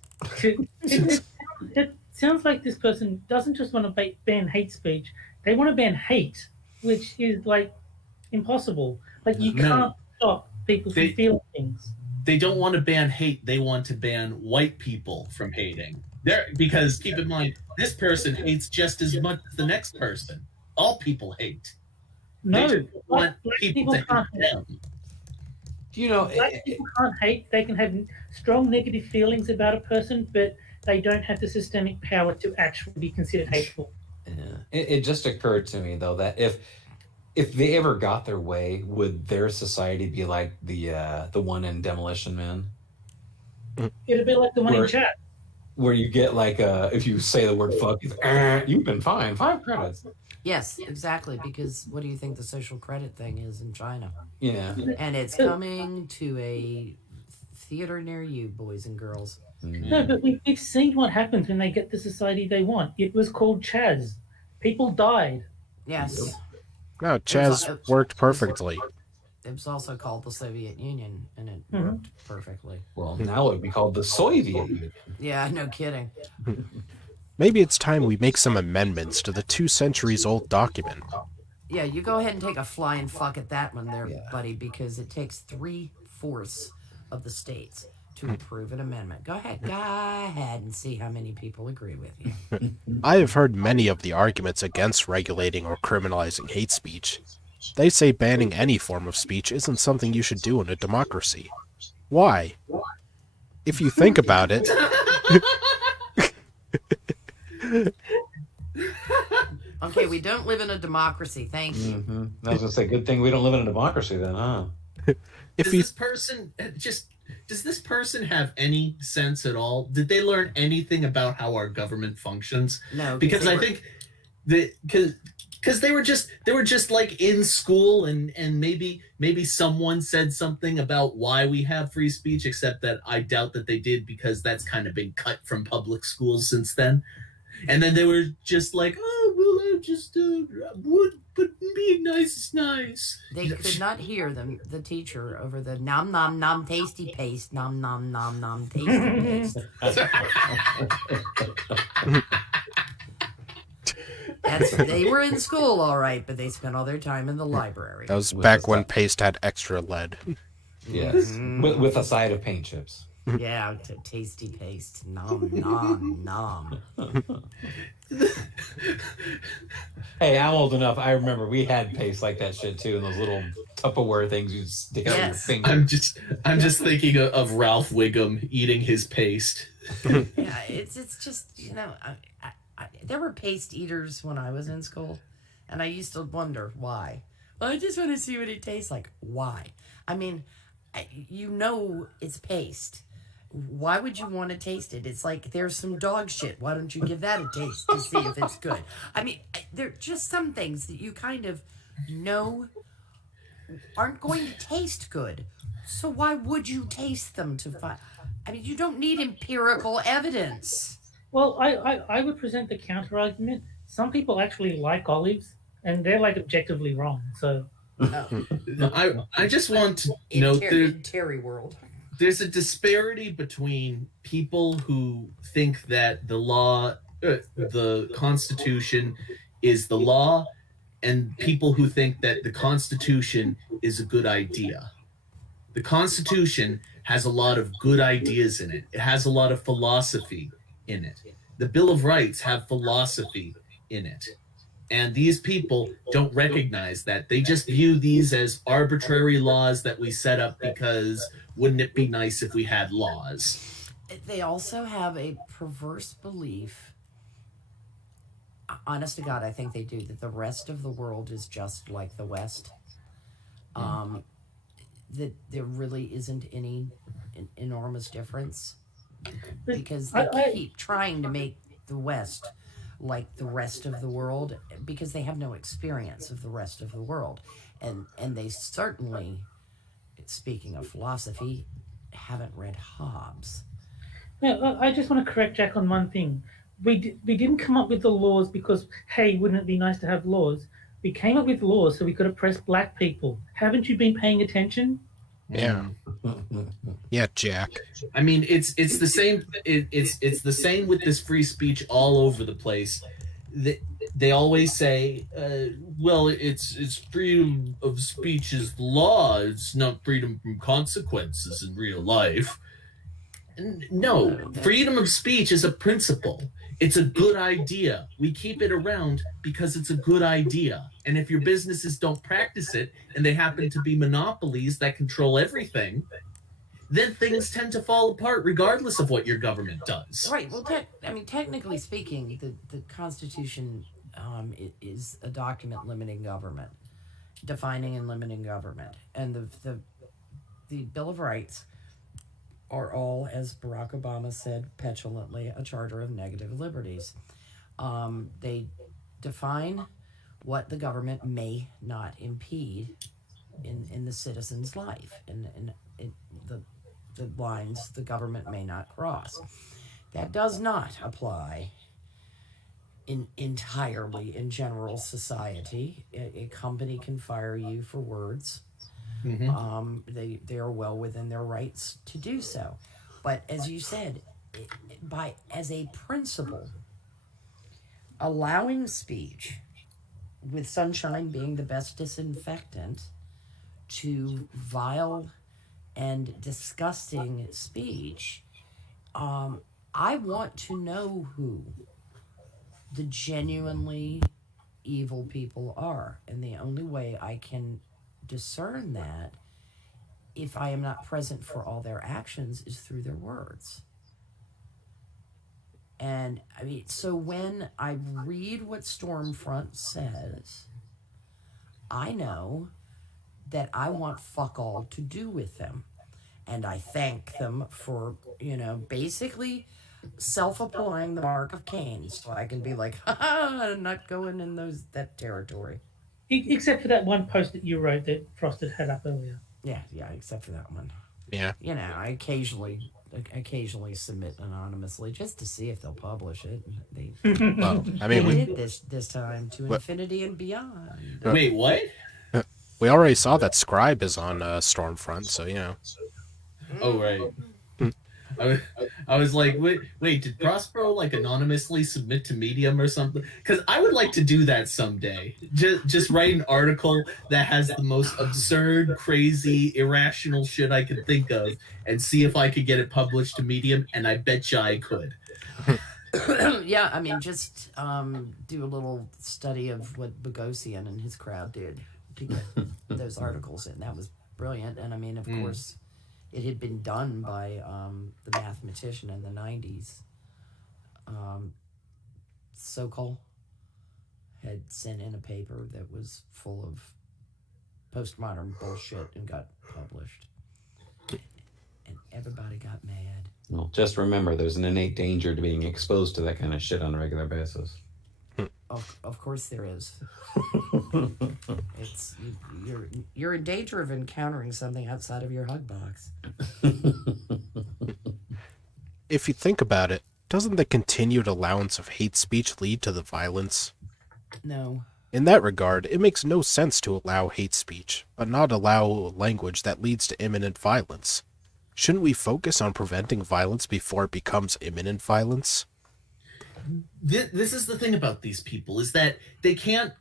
It sounds like this person doesn't just want to ban hate speech; they want to ban hate, which is like impossible. Like you No. can't stop people from They- feeling things. They don't want to ban hate. They want to ban white people from hating. Because keep in mind, this person hates just as much as the next person. All people hate. They No, just want black people to can't hate hate. them. You know, Black people can't hate. They can have strong negative feelings about a person, but they don't have the systemic power to actually be considered hateful. it just occurred to me though that if they ever got their way, would their society be like the one in Demolition Man, It'll be like the one Where- in chat. where you get like if you say the word fuck, you've been fined 5 credits. Yes, exactly. Because what do you think the social credit thing is in China? Yeah. And it's coming to a theater near you, boys and girls. No, but we've seen what happens when they get the society they want. It was called Chaz. People died. Yes. No, Chaz worked perfectly. It was also called the Soviet Union, and it Mhm. worked perfectly. Well, now it would be called the Soviet Union. Yeah, no kidding. Maybe it's time we make some amendments to the 2 centuries old document. Yeah, you go ahead and take a flying fuck at that one there, Yeah. buddy, because it takes 3/4 of the states to approve an amendment. Go ahead and see how many people agree with you. I have heard many of the arguments against regulating or criminalizing hate speech. They say banning any form of speech isn't something you should do in a democracy. Why? If you think about it, Okay, we don't live in a democracy. Thank you. I was gonna say, good thing we don't live in a democracy then, huh? if Does you this person does this person have any sense at all? Did they learn anything about how our government functions? No, Because they I were- think that because they were just like in school and maybe someone said something about why we have free speech, except that I doubt that they did, because that's kind of been cut from public schools since then. And then they were just like, oh well, I just would, but being nice is nice. they could not hear the teacher over the nom nom nom tasty paste, nom nom nom nom tasty paste. They were in school, all right, but they spent all their time in the library. that was back when paste had extra lead. Yes. With a side of paint chips. Yeah, tasty paste, nom nom nom. Hey, I'm old enough. I remember we had paste like that shit too, and those little Tupperware things you stick out your Yes. finger. I'm just thinking of Ralph Wiggum eating his paste. Yeah, it's just there were paste eaters when I was in school, and I used to wonder why. Well, I just want to see what it tastes like. Why? I mean, it's paste. Why would you want to taste it? It's like there's some dog shit. Why don't you give that a taste to see if it's good? I mean, there are just some things that you kind of know aren't going to taste good. So why would you taste them to find? I mean, you don't need empirical evidence. Well, I would present the counter argument. Some people actually like olives, and they're like objectively wrong. So I just want to note in Terry world. there's a disparity between people who think that the Constitution is the law, and people who think that the Constitution is a good idea. The Constitution has a lot of good ideas in it. It has a lot of philosophy in it. The Bill of Rights have philosophy in it. And these people don't recognize that. They just view these as arbitrary laws that we set up because wouldn't it be nice if we had laws? They also have a perverse belief. Honest to God, I think they do, that the rest of the world is just like the West. That there really isn't any enormous difference. Because they keep trying to make the West like the rest of the world because they have no experience of the rest of the world. And they certainly, speaking of philosophy, haven't read Hobbes. no, I just want to correct Jack on one thing. We didn't come up with the laws because, hey, wouldn't it be nice to have laws? We came up with laws so we could oppress black people. Haven't you been paying attention? Yeah. Yeah, Jack. I mean, it's the same. It's the same with this free speech all over the place. They always say, "Well, it's freedom of speech is the law. It's not freedom from consequences in real life." No, freedom of speech is a principle. It's a good idea. We keep it around because it's a good idea. And if your businesses don't practice it and they happen to be monopolies that control everything, then things tend to fall apart regardless of what your government does. Right. Well, technically speaking, the Constitution is a document limiting government, defining and limiting government, and the Bill of Rights are all, as Barack Obama said petulantly, a charter of negative liberties. They define what the government may not impede in the citizen's life, and the lines the government may not cross. That does not apply entirely in general society. A company can fire you for words. They are well within their rights to do so, but as you said, as a principle, allowing speech, with sunshine being the best disinfectant to vile and disgusting speech, I want to know who the genuinely evil people are, and the only way I can discern that, if I am not present for all their actions, is through their words. And I mean, so when I read what Stormfront says, I know that I want fuck all to do with them. And I thank them for, basically self-applying the mark of Cain, so I can be like, I'm not going in that territory. Except for that one post that you wrote that Frosted had up earlier. Yeah, except for that one. Yeah. I occasionally submit anonymously just to see if they'll publish it. They we did this time to infinity and beyond. Wait, what? We already saw that Scribe is on Stormfront, so Oh, right. I was like, wait, did Prospero anonymously submit to Medium or something? Because I would like to do that someday. Just write an article that has the most absurd, crazy, irrational shit I could think of, and see if I could get it published to Medium. And I bet you I could. Yeah, I mean, just do a little study of what Bogosian and his crowd did to get those articles in. That was brilliant, and I mean, of course. It had been done by the mathematician in the 90s. Sokol had sent in a paper that was full of postmodern bullshit and got published. And everybody got mad. Well, just remember, there's an innate danger to being exposed to that kind of shit on a regular basis. Of course there is. It's you're in danger of encountering something outside of your hug box. If you think about it, doesn't the continued allowance of hate speech lead to the violence? No. In that regard, it makes no sense to allow hate speech, but not allow language that leads to imminent violence. Shouldn't we focus on preventing violence before it becomes imminent violence? This is the thing about these people, is that they can't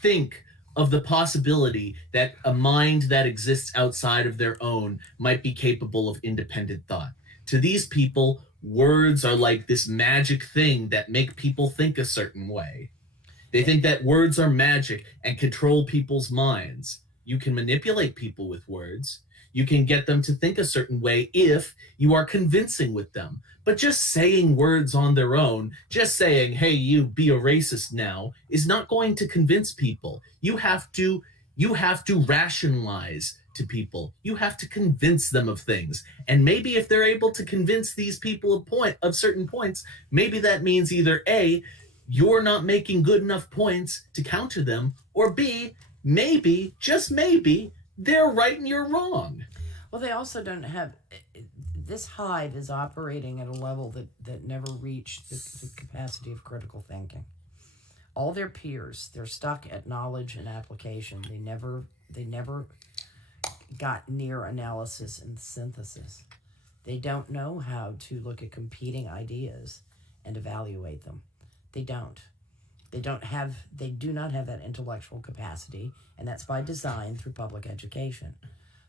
think of the possibility that a mind that exists outside of their own might be capable of independent thought. To these people, words are like this magic thing that make people think a certain way. They think that words are magic and control people's minds. You can manipulate people with words. You can get them to think a certain way if you are convincing with them. But just saying words on their own, just saying, hey, you be a racist now, is not going to convince people. You have to rationalize to people. You have to convince them of things. And maybe if they're able to convince these people of certain points, maybe that means either A, you're not making good enough points to counter them, or B, maybe, just maybe, they're right and you're wrong. Well, they also don't have... This hive is operating at a level that never reached the capacity of critical thinking. all their peers, they're stuck at knowledge and application. They never got near analysis and synthesis. They don't know how to look at competing ideas and evaluate them. They don't. They do not have that intellectual capacity, and that's by design through public education.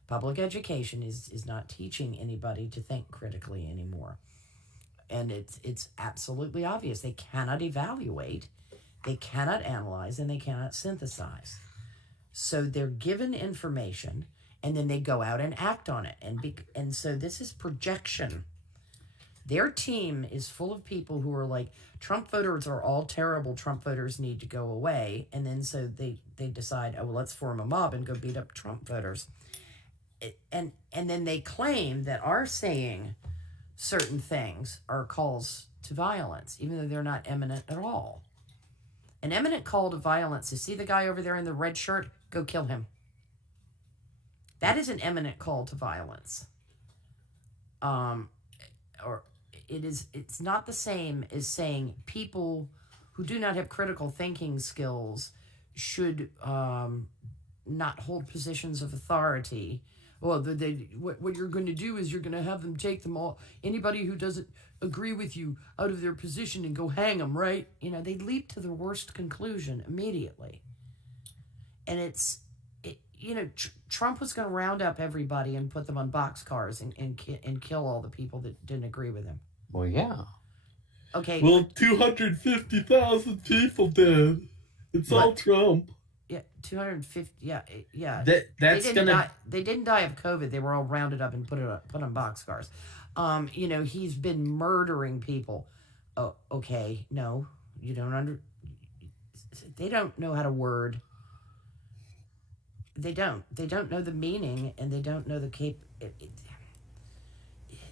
Public education is not teaching anybody to think critically anymore. And it's absolutely obvious. They cannot evaluate, they cannot analyze, and they cannot synthesize. So they're given information, and then they go out and act on it. And so this is projection. Their team is full of people who are like, Trump voters are all terrible. Trump voters need to go away. And then so they decide, oh, well, let's form a mob and go beat up Trump voters. And then they claim that our saying certain things are calls to violence, even though they're not eminent at all. An eminent call to violence is, see the guy over there in the red shirt? Go kill him. That is an eminent call to violence. Or it's not the same as saying people who do not have critical thinking skills should not hold positions of authority. Well, what you're going to do is you're going to have them take them all, anybody who doesn't agree with you, out of their position and go hang them, right? You know, they leap to the worst conclusion immediately. And Trump was going to round up everybody and put them on boxcars and kill all the people that didn't agree with him. Well, yeah. Okay. Well, 250,000 people did. It's all Trump. Yeah, 250. Yeah. They didn't die of COVID. They were all rounded up and put on boxcars. He's been murdering people. Oh, okay. No, you don't they don't know how to word. They don't know the meaning, and they don't know the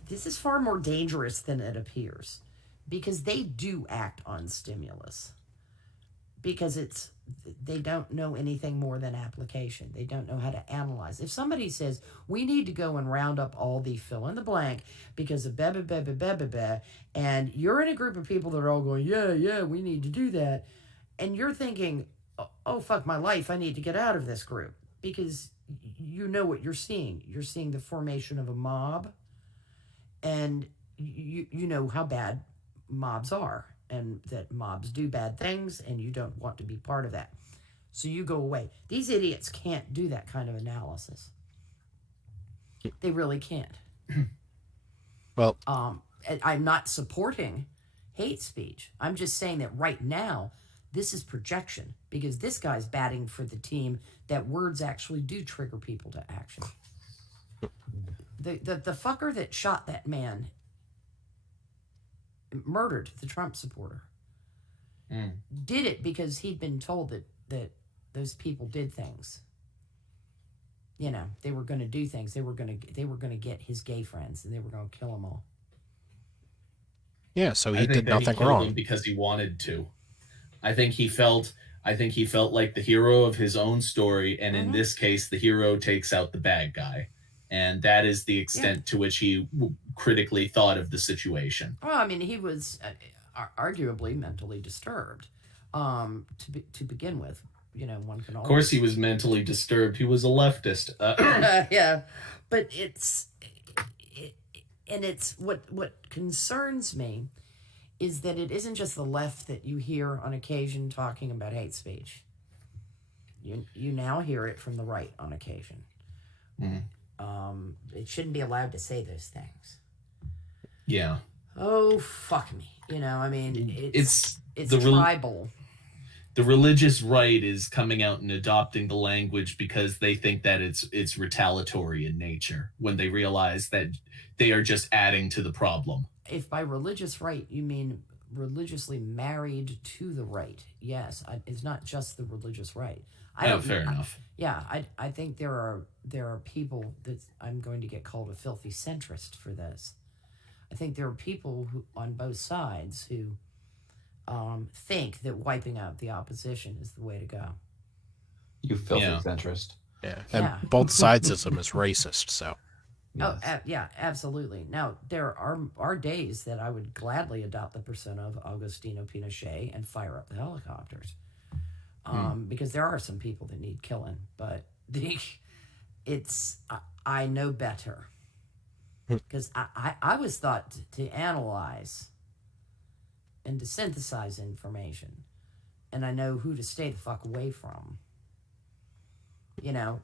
this is far more dangerous than it appears, because they do act on stimulus, because they don't know anything more than application. They don't know how to analyze. If somebody says, we need to go and round up all the fill in the blank because of and you're in a group of people that are all going, yeah, we need to do that, and you're thinking, oh, fuck my life, I need to get out of this group, because you know what you're seeing. You're seeing the formation of a mob, and you know how bad mobs are, and that mobs do bad things, and you don't want to be part of that. So you go away. These idiots can't do that kind of analysis. They really can't. Well, I'm not supporting hate speech. I'm just saying that right now, this is projection, because this guy's batting for the team that words actually do trigger people to action. The fucker that shot that man murdered the Trump supporter. Did it because he'd been told that those people did things. You know, they were going to do things. They were going to get his gay friends, and they were going to kill them all. Yeah, so I he think did that nothing he killed wrong them because he wanted to. I think he felt like the hero of his own story, and in this case, the hero takes out the bad guy, and that is the extent to which he critically thought of the situation. Well, I mean, he was arguably mentally disturbed to begin with. You know, one can always... Of course, he was mentally disturbed. He was a leftist. Yeah, but it's what concerns me is that it isn't just the left that you hear on occasion talking about hate speech. You now hear it from the right on occasion. It shouldn't be allowed to say those things. Yeah. Oh, fuck me. You know, I mean, it's the tribal. The religious right is coming out and adopting the language because they think that it's retaliatory in nature, when they realize that they are just adding to the problem. If by religious right you mean religiously married to the right, yes, it's not just the religious right. Fair enough. I think there are people that I'm going to get called a filthy centrist for this. I think there are people who on both sides who think that wiping out the opposition is the way to go. You filthy centrist. Yeah, and both sidesism is racist, so... Yes. Oh, yeah, absolutely. Now, there are days that I would gladly adopt the persona of Augustino Pinochet and fire up the helicopters. because there are some people that need killing, but I know better. Because I was thought to analyze and to synthesize information, and I know who to stay the fuck away from. You know,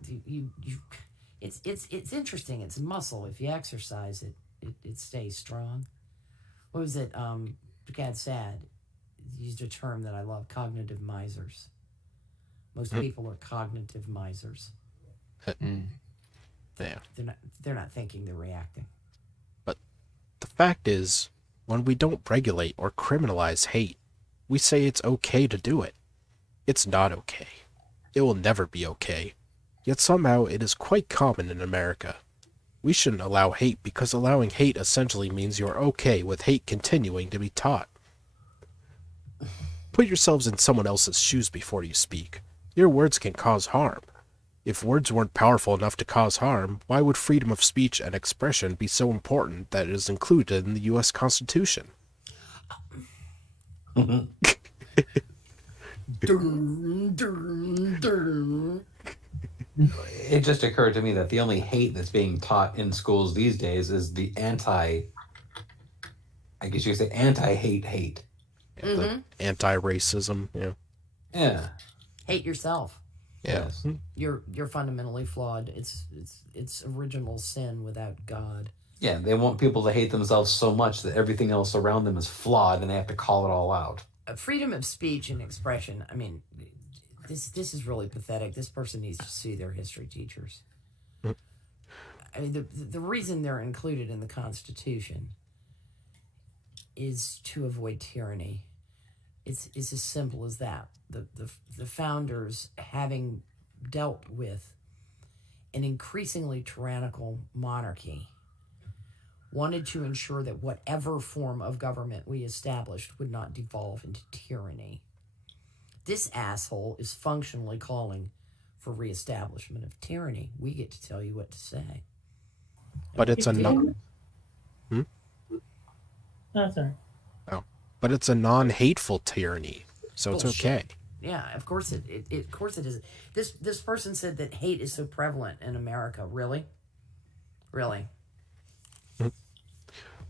it's interesting. It's muscle. If you exercise it, it stays strong. What was it? Gad Sad used a term that I love: cognitive misers. Most people are cognitive misers. Yeah. They're not thinking, they're reacting. But the fact is, when we don't regulate or criminalize hate, we say it's okay to do it. It's not okay. It will never be okay. Yet somehow it is quite common in America. We shouldn't allow hate because allowing hate essentially means you're okay with hate continuing to be taught. Put yourselves in someone else's shoes before you speak. Your words can cause harm. If words weren't powerful enough to cause harm, why would freedom of speech and expression be so important that it is included in the U.S. Constitution? It just occurred to me that the only hate that's being taught in schools these days is the I guess you could say anti-hate. The anti-racism, yeah. Yeah. Hate yourself. Yeah. Yes. You're fundamentally flawed. It's original sin without God. Yeah, they want people to hate themselves so much that everything else around them is flawed and they have to call it all out. Freedom of speech and expression. I mean, this is really pathetic. This person needs to sue their history teachers. I mean, the reason they're included in the Constitution is to avoid tyranny. It's as simple as that. The founders, having dealt with an increasingly tyrannical monarchy, wanted to ensure that whatever form of government we established would not devolve into tyranny. This asshole is functionally calling for reestablishment of tyranny. We get to tell you what to say. But it's a Oh, sorry. but it's a non-hateful tyranny, so it's Bullshit. okay. Yeah, of course it of course it is. This person said that hate is so prevalent in America. Really? Really?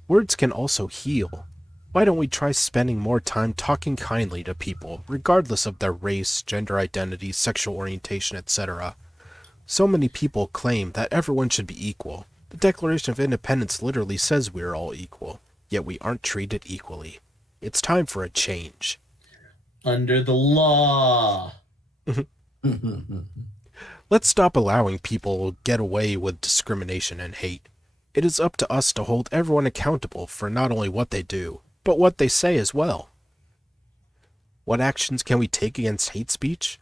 Words can also heal. Why don't we try spending more time talking kindly to people, regardless of their race, gender identity, sexual orientation, etc.? So many people claim that everyone should be equal. The Declaration of Independence literally says we are all equal, yet we aren't treated equally. It's time for a change. Under the law. Let's stop allowing people get away with discrimination and hate. It is up to us to hold everyone accountable for not only what they do, but what they say as well. What actions can we take against hate speech?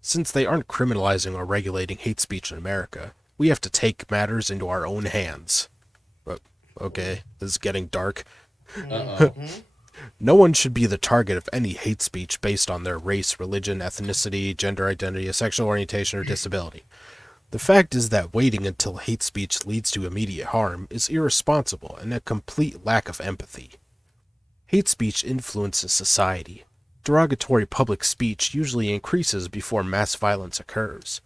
Since they aren't criminalizing or regulating hate speech in America, we have to take matters into our own hands. Okay, this is getting dark. Uh-oh. No one should be the target of any hate speech based on their race, religion, ethnicity, gender identity, sexual orientation, or disability. The fact is that waiting until hate speech leads to immediate harm is irresponsible and a complete lack of empathy. Hate speech influences society. Derogatory public speech usually increases before mass violence occurs.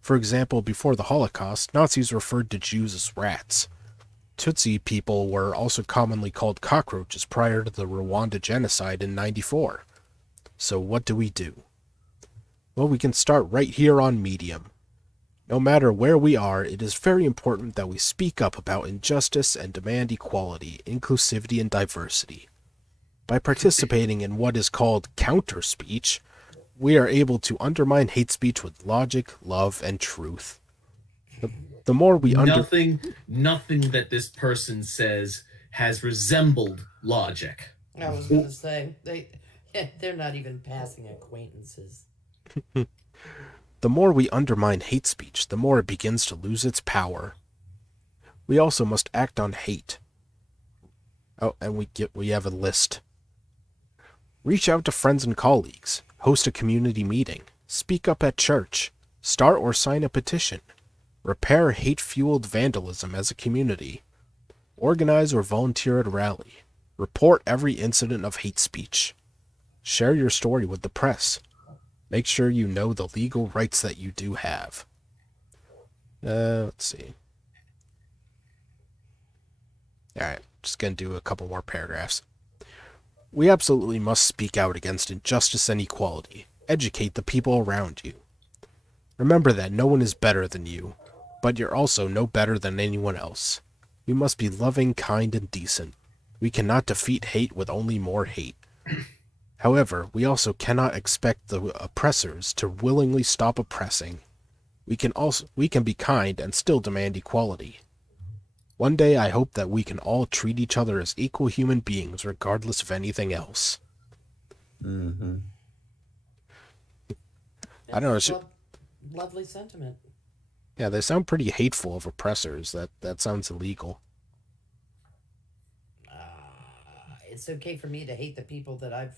For example, before the Holocaust, Nazis referred to Jews as rats. Tutsi people were also commonly called cockroaches prior to the Rwanda genocide in '94. So what do? Well, we can start right here on Medium. No matter where we are, it is very important that we speak up about injustice and demand equality, inclusivity, and diversity. By participating in what is called counter speech, we are able to undermine hate speech with logic, love, and truth. The more we nothing that this person says has resembled logic. I was going to say they're not even passing acquaintances. The more we undermine hate speech, the more it begins to lose its power. We also must act on hate. Oh, and we have a list. Reach out to friends and colleagues, host a community meeting, speak up at church, start or sign a petition, repair hate-fueled vandalism as a community, organize or volunteer at a rally, report every incident of hate speech, share your story with the press. Make sure you know the legal rights that you do have. Let's see. Alright, just gonna do a couple more paragraphs. We absolutely must speak out against injustice and equality. Educate the people around you. Remember that no one is better than you, but you're also no better than anyone else. We must be loving, kind, and decent. We cannot defeat hate with only more hate. However, we also cannot expect the oppressors to willingly stop oppressing. We can be kind and still demand equality. One day I hope that we can all treat each other as equal human beings regardless of anything else. Mm-hmm. I don't know. That's a lovely sentiment. Yeah, they sound pretty hateful of oppressors. That sounds illegal. It's okay for me to hate the people that I've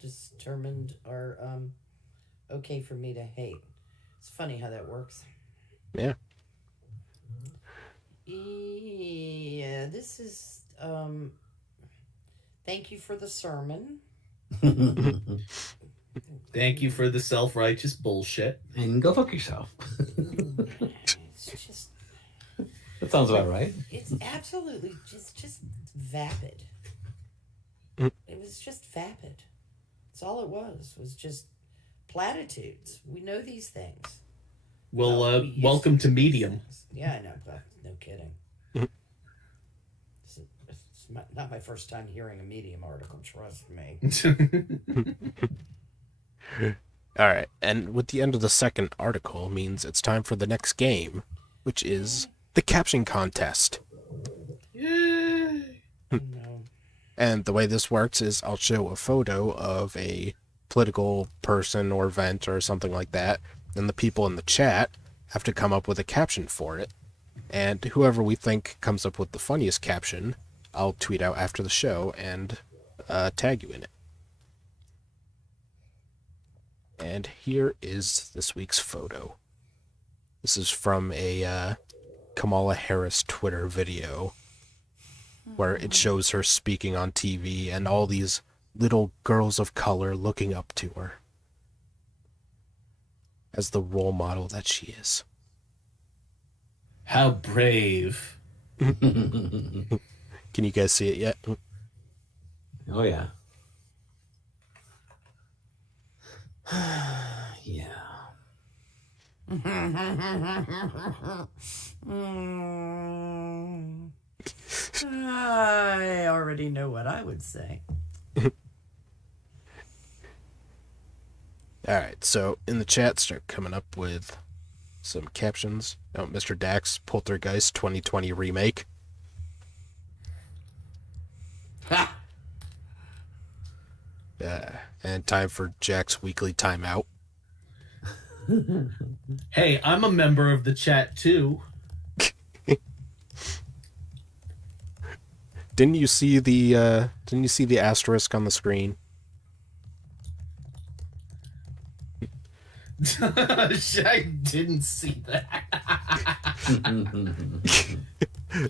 determined are okay for me to hate. It's funny how that works. Yeah. Yeah, this is thank you for the sermon. Thank you for the self-righteous bullshit. And go fuck yourself. It's just That sounds about right. it's absolutely just vapid. Mm. It was just vapid. That's all it was just platitudes. We know these things. Well, we used welcome to know these Medium. things. Yeah, I know, but no kidding. Mhm. It's not my first time hearing a Medium article, trust me. Alright, and with the end of the second article means it's time for the next game, which is the caption contest. Yay! No. And the way this works is I'll show a photo of a political person or event or something like that, and the people in the chat have to come up with a caption for it. And whoever we think comes up with the funniest caption, I'll tweet out after the show and tag you in it. And here is this week's photo. This is from a Kamala Harris Twitter video where it shows her speaking on TV and all these little girls of color looking up to her as the role model that she is. How brave. Can you guys see it yet? Oh, yeah. Yeah. I already know what I would say. Alright, so in the chat, start coming up with some captions. Oh, Mr. Dax, Poltergeist 2020 remake. Ha! And time for Jack's weekly timeout. Hey, I'm a member of the chat too. Didn't you see the asterisk on the screen? I didn't see that.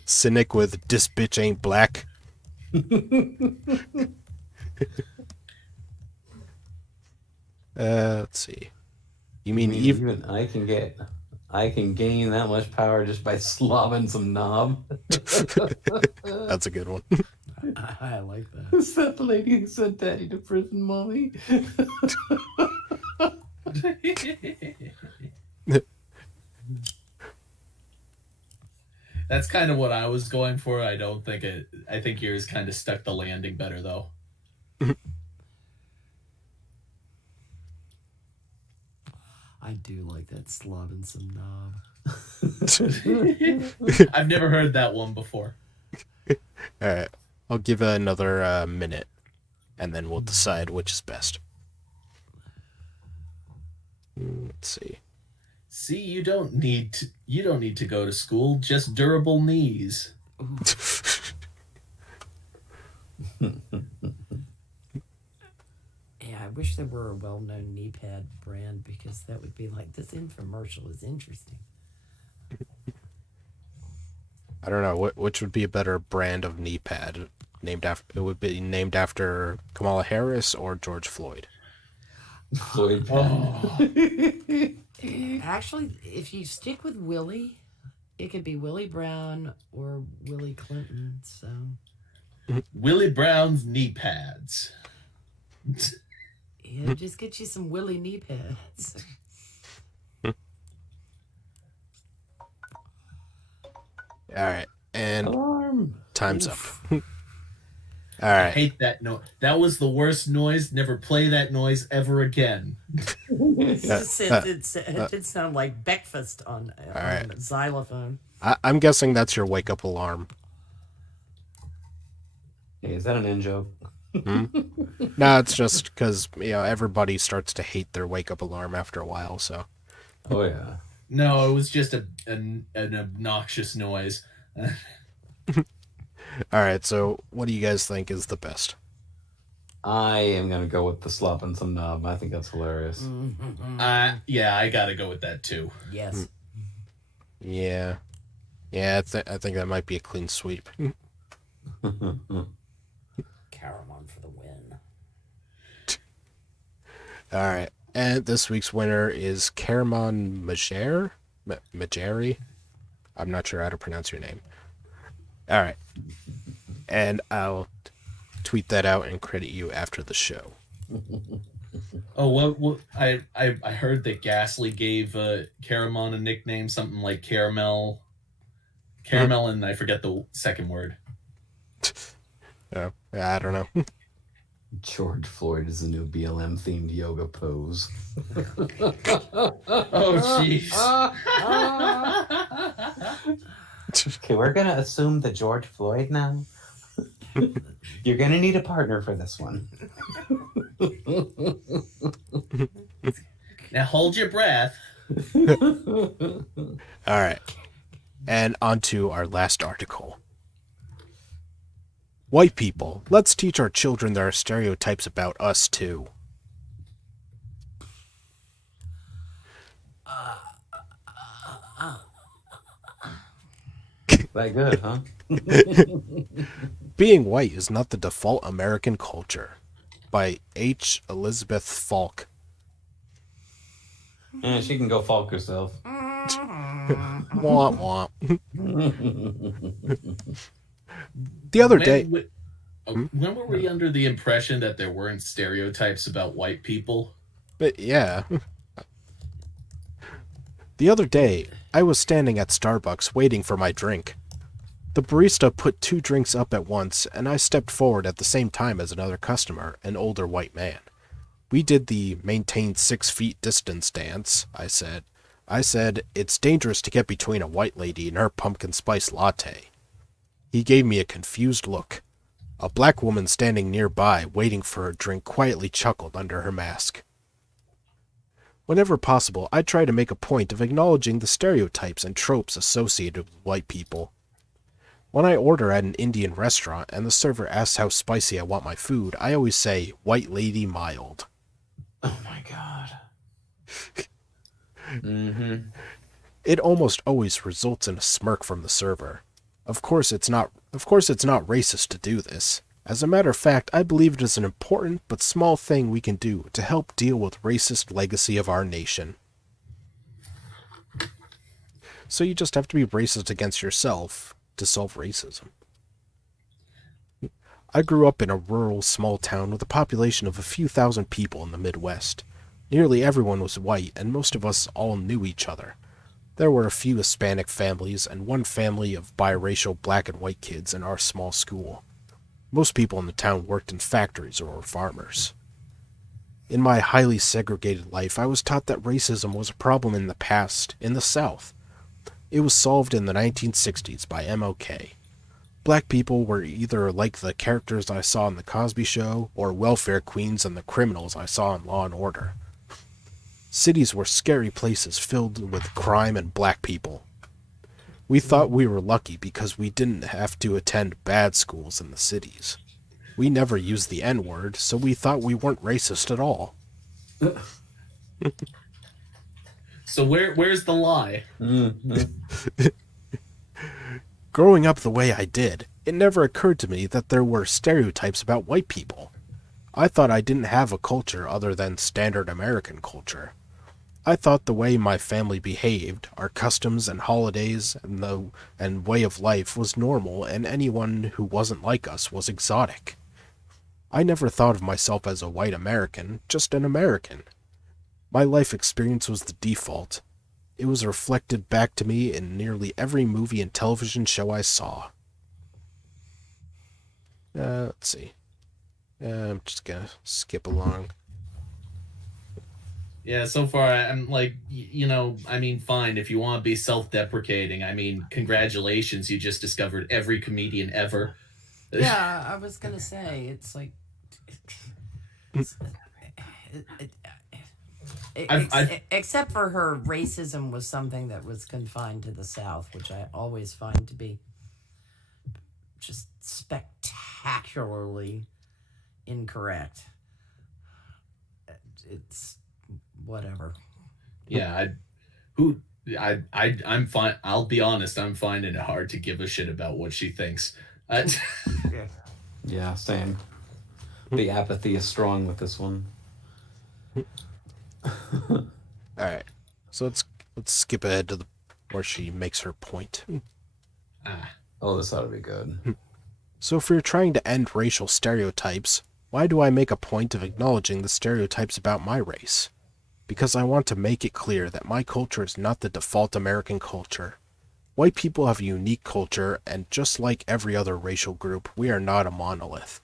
Cynic with "This bitch ain't black." Let's see. You mean Even I can gain that much power just by slobbing some knob. That's a good one. I like that. Is that the lady who sent Daddy to prison, Mommy? That's kind of what I was going for. I think yours kind of stuck the landing better though. I do like that slobbing some knob. I've never heard that one before. Alright, I'll give it another minute, and then we'll decide which is best. Let's see. See, you don't need to go to school, just durable knees. Yeah, I wish there were a well-known knee pad brand because that would be like, this infomercial is interesting. I don't know which would be a better brand of knee pad named after. It would be named after Kamala Harris or George Floyd. Floyd. Oh, Actually, if you stick with Willie, it could be Willie Brown or Willie Clinton. So Willie Brown's knee pads. yeah, just get you some Willie knee pads. All right, and Alarm. time's up. Oof. All I right. hate that noise. That was the worst noise. Never play that noise ever again. It did sound like breakfast on right. xylophone. I'm guessing that's your wake up alarm. Hey, is that an in joke? No, it's just because everybody starts to hate their wake up alarm after a while. So Oh yeah. No, it was just an obnoxious noise. all right. So what do you guys think is the best? I am gonna go with the slopping some knob. I think that's hilarious. Yeah, I gotta go with that too. Yes. Yeah, I think that might be a clean sweep. Caramon for the win. All right, and this week's winner is Caramon Majeri. I'm not sure how to pronounce your name. All right, and I'll tweet that out and credit you after the show. Oh, what I heard that Ghastly gave Caramon a nickname, something like Caramel, and I forget the second word. Oh, I don't know. George Floyd is a new BLM themed yoga pose. Oh, jeez. Okay, we're gonna assume that George Floyd now. You're gonna need a partner for this one. Now hold your breath. All right, and on to our last article. White people, let's teach our children there are stereotypes about us too. That good, huh? Being white is not the default American culture. By H. Elizabeth Falk. Yeah, she can go Falk herself. Womp womp. The other day. When were we under the impression that there weren't stereotypes about white people? But yeah. The other day, I was standing at Starbucks waiting for my drink. The barista put 2 drinks up at once, and I stepped forward at the same time as another customer, an older white man. We did the maintain 6 feet distance dance, I said. I said, it's dangerous to get between a white lady and her pumpkin spice latte. He gave me a confused look. A black woman standing nearby, waiting for her drink, quietly chuckled under her mask. Whenever possible, I try to make a point of acknowledging the stereotypes and tropes associated with white people. When I order at an Indian restaurant and the server asks how spicy I want my food, I always say, white lady mild. Oh my god. Mm-hmm. It almost always results in a smirk from the server. Of course it's not racist to do this. As a matter of fact, I believe it is an important but small thing we can do to help deal with racist legacy of our nation. So you just have to be racist against yourself to solve racism. I grew up in a rural small town with a population of a few thousand people in the Midwest. Nearly everyone was white, and most of us all knew each other. There were a few Hispanic families and one family of biracial black and white kids in our small school. Most people in the town worked in factories or were farmers. In my highly segregated life, I was taught that racism was a problem in the past, in the South. It was solved in the 1960s by MLK. Black people were either like the characters I saw in The Cosby Show or welfare queens and the criminals I saw in Law and Order. Cities were scary places filled with crime and black people. We thought we were lucky because we didn't have to attend bad schools in the cities. We never used the N-word, so we thought we weren't racist at all. So where's the lie? Mm-hmm. Growing up the way I did, it never occurred to me that there were stereotypes about white people. I thought I didn't have a culture other than standard American culture. I thought the way my family behaved, our customs and holidays, and way of life was normal, and anyone who wasn't like us was exotic. I never thought of myself as a white American, just an American. My life experience was the default. It was reflected back to me in nearly every movie and television show I saw. Let's see. I'm just gonna skip along. Yeah, so far I'm like, I mean, fine, if you want to be self-deprecating, I mean, congratulations, you just discovered every comedian ever. Yeah, I was gonna say it's like, except for her racism was something that was confined to the South, which I always find to be just spectacularly incorrect. It's whatever. Yeah, I'm fine. I'll be honest, I'm finding it hard to give a shit about what she thinks. Yeah, same. The apathy is strong with this one. Alright, so let's skip ahead to where she makes her point. Oh, this ought to be good. So if we're trying to end racial stereotypes, why do I make a point of acknowledging the stereotypes about my race? Because I want to make it clear that my culture is not the default American culture. White people have a unique culture, and just like every other racial group, we are not a monolith.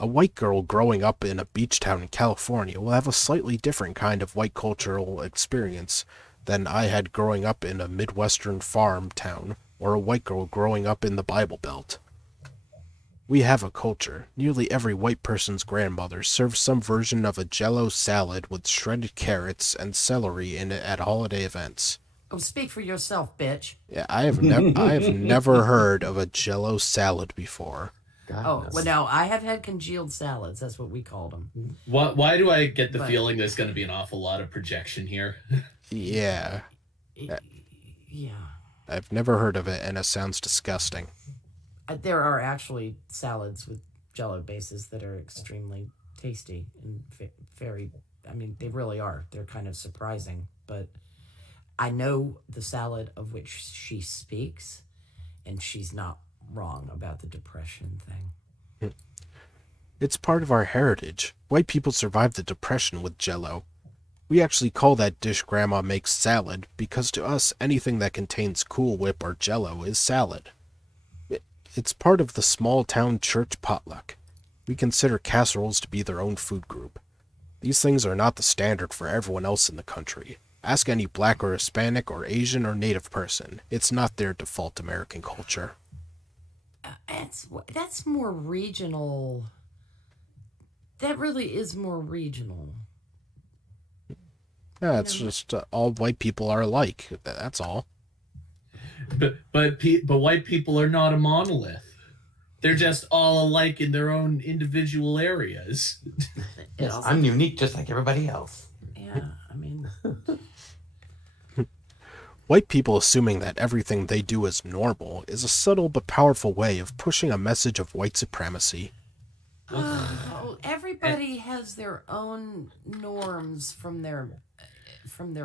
A white girl growing up in a beach town in California will have a slightly different kind of white cultural experience than I had growing up in a Midwestern farm town, or a white girl growing up in the Bible Belt. We have a culture. Nearly every white person's grandmother serves some version of a Jell-O salad with shredded carrots and celery in it at holiday events. Oh, speak for yourself, bitch. Yeah, I have never heard of a Jell-O salad before. Well, no, I have had congealed salads. That's what we called them. Why do I get the feeling there's going to be an awful lot of projection here? Yeah. Yeah. I've never heard of it, and it sounds disgusting. There are actually salads with Jell-O bases that are extremely tasty and very, I mean, they really are. They're kind of surprising, but I know the salad of which she speaks, and she's not wrong about the depression thing. It's part of our heritage. White people survived the Depression with Jell-O. We actually call that dish Grandma makes salad because to us, anything that contains Cool Whip or Jell-O is salad. It's part of the small-town church potluck. We consider casseroles to be their own food group. These things are not the standard for everyone else in the country. Ask any black or Hispanic or Asian or Native person. It's not their default American culture. That's more regional. That really is more regional. Yeah, it's just all white people are alike. That's all. But white people are not a monolith. They're just all alike in their own individual areas. Yes, I'm unique just like everybody else. Yeah, I mean... White people assuming that everything they do is normal is a subtle but powerful way of pushing a message of white supremacy. Everybody has their own norms from their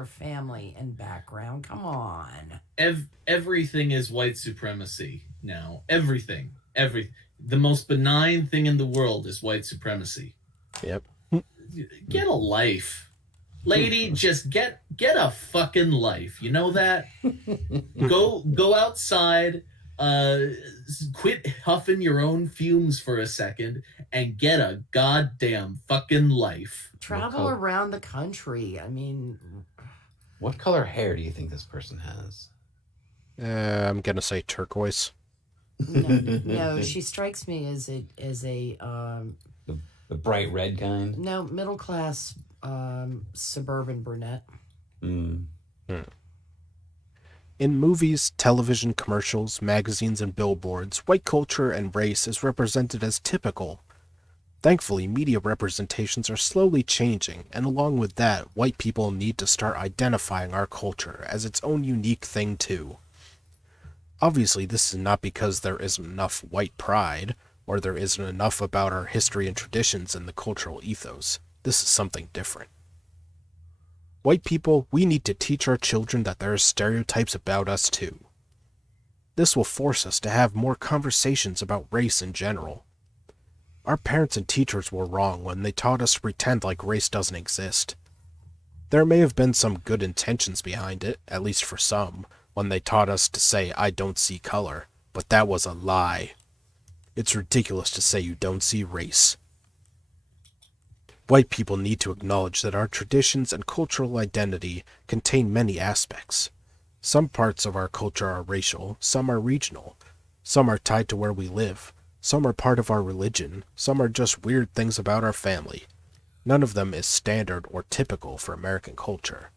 family and background. Come on. Everything is white supremacy now. Everything. The most benign thing in the world is white supremacy. Yep. Get a life. Lady, just get a fucking life. You know that? Go outside, quit huffing your own fumes for a second and get a goddamn fucking life. Travel around the country. I mean, what color hair do you think this person has? I'm gonna say turquoise. No, she strikes me as a the bright red kind. No, middle class suburban brunette. In movies, television commercials, magazines, and billboards, white culture and race is represented as typical. Thankfully, media representations are slowly changing, and along with that, white people need to start identifying our culture as its own unique thing too. Obviously, this is not because there isn't enough white pride. or there isn't enough about our history and traditions in the cultural ethos. This is something different. White people, we need to teach our children that there are stereotypes about us too. This will force us to have more conversations about race in general. Our parents and teachers were wrong when they taught us to pretend like race doesn't exist. There may have been some good intentions behind it, at least for some, when they taught us to say, "I don't see color," but that was a lie. It's ridiculous to say you don't see race. White people need to acknowledge that our traditions and cultural identity contain many aspects. Some parts of our culture are racial, some are regional, some are tied to where we live, some are part of our religion, some are just weird things about our family. None of them is standard or typical for American culture.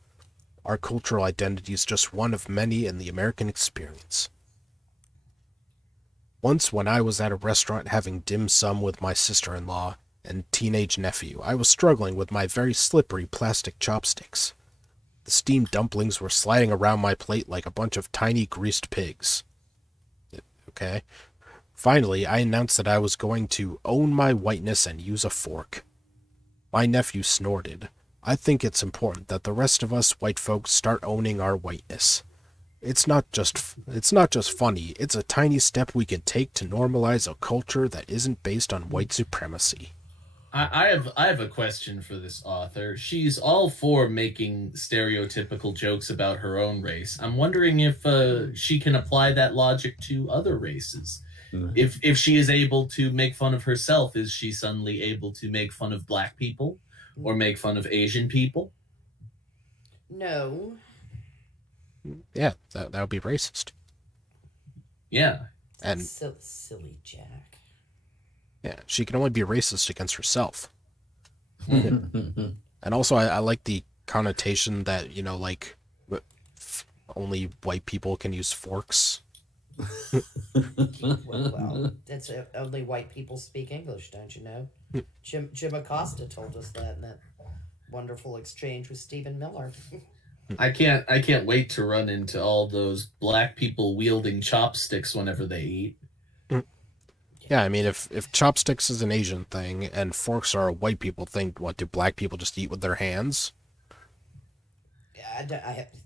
Our cultural identity is just one of many in the American experience. Once when I was at a restaurant having dim sum with my sister-in-law and teenage nephew, I was struggling with my very slippery plastic chopsticks. The steamed dumplings were sliding around my plate like a bunch of tiny greased pigs. Okay. Finally, I announced that I was going to own my whiteness and use a fork. My nephew snorted. I think it's important that the rest of us white folks start owning our whiteness. It's not just funny, it's a tiny step we can take to normalize a culture that isn't based on white supremacy. I have a question for this author. She's all for making stereotypical jokes about her own race. I'm wondering if she can apply that logic to other races. If she is able to make fun of herself, is she suddenly able to make fun of black people or make fun of Asian people? No. Yeah, that would be racist. Yeah. And So silly, Jack. yeah, she can only be racist against herself. And also, I like the connotation that, like, only white people can use forks. Well, that's only white people speak English, don't you know? Jim Acosta told us that in that wonderful exchange with Stephen Miller. I can't wait to run into all those black people wielding chopsticks whenever they eat. Yeah, I mean, if chopsticks is an Asian thing and forks are a white people thing, what, do black people just eat with their hands?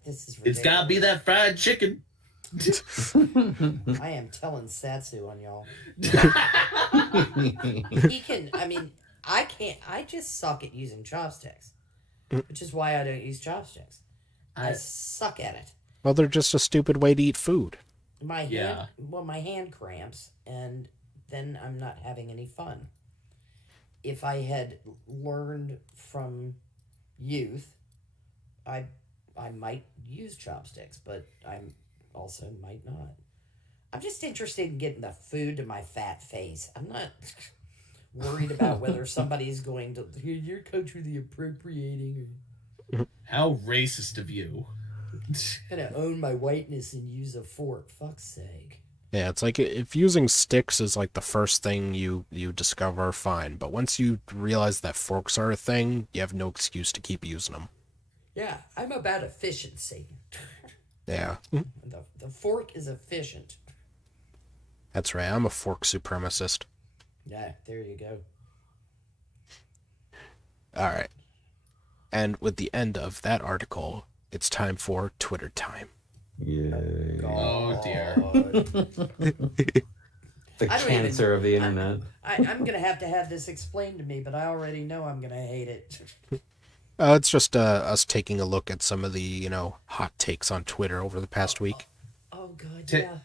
This is ridiculous. It's gotta be that fried chicken. I am telling Satsu on y'all. He can, I can't, I just suck at using chopsticks, which is why I don't use chopsticks. I suck at it. Well, they're just a stupid way to eat food. My hand cramps, and then I'm not having any fun. If I had learned from youth, I might use chopsticks, but I also might not. I'm just interested in getting the food to my fat face. I'm not worried about whether somebody's going to, you're culturally appropriating. How racist of you. I'm gonna own my whiteness and use a fork. Fuck's sake. Yeah, it's like if using sticks is like the first thing you discover, fine. But once you realize that forks are a thing, you have no excuse to keep using them. Yeah, I'm about efficiency. Yeah. The fork is efficient. That's right, I'm a fork supremacist. Yeah, there you go. Alright. And with the end of that article, it's time for Twitter time. Yay. Oh dear. The cancer of the internet. I'm going to have this explained to me, but I already know I'm going to hate it. It's just us taking a look at some of the, hot takes on Twitter over the past week. Oh, God, yeah.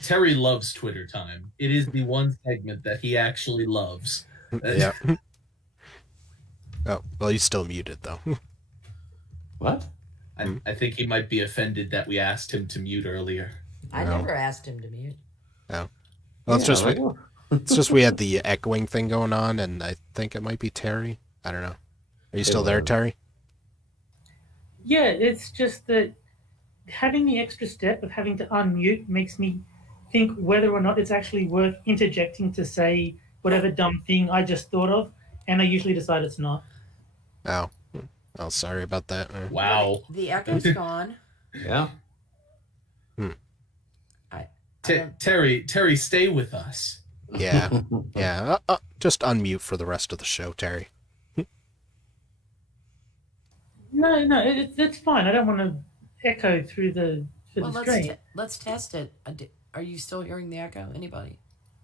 Terry loves Twitter time. It is the one segment that he actually loves. Yeah. Oh, well, he's still muted, though. What? I think he might be offended that we asked him to mute earlier. I never asked him to mute. No. Well, it's just we had the echoing thing going on, and I think it might be Terry. I don't know. Are you still there, Terry? Yeah, it's just that having the extra step of having to unmute makes me think whether or not it's actually worth interjecting to say whatever dumb thing I just thought of, and I usually decide it's not. Oh. Oh, sorry about that. Wow. The echo's gone. Yeah. Terry, stay with us. Yeah. Yeah. Just unmute for the rest of the show, Terry. No, it's fine. I don't want to echo through Well, the stream. let's test it. Are you still hearing the echo? Anybody?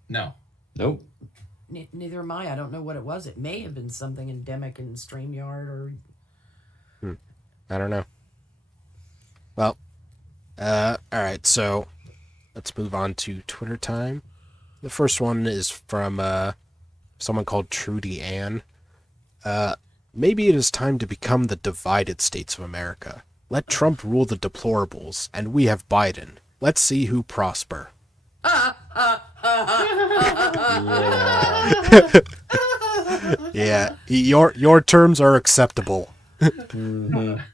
No. Nope. Neither am I. I don't know what it was. It may have been something endemic in StreamYard or. I don't know. Well, all right. So let's move on to Twitter time. The first one is from someone called Trudy Ann. Maybe it is time to become the divided states of America. Let Trump rule the deplorables, and we have Biden. Let's see who prosper. Yeah, your terms are acceptable.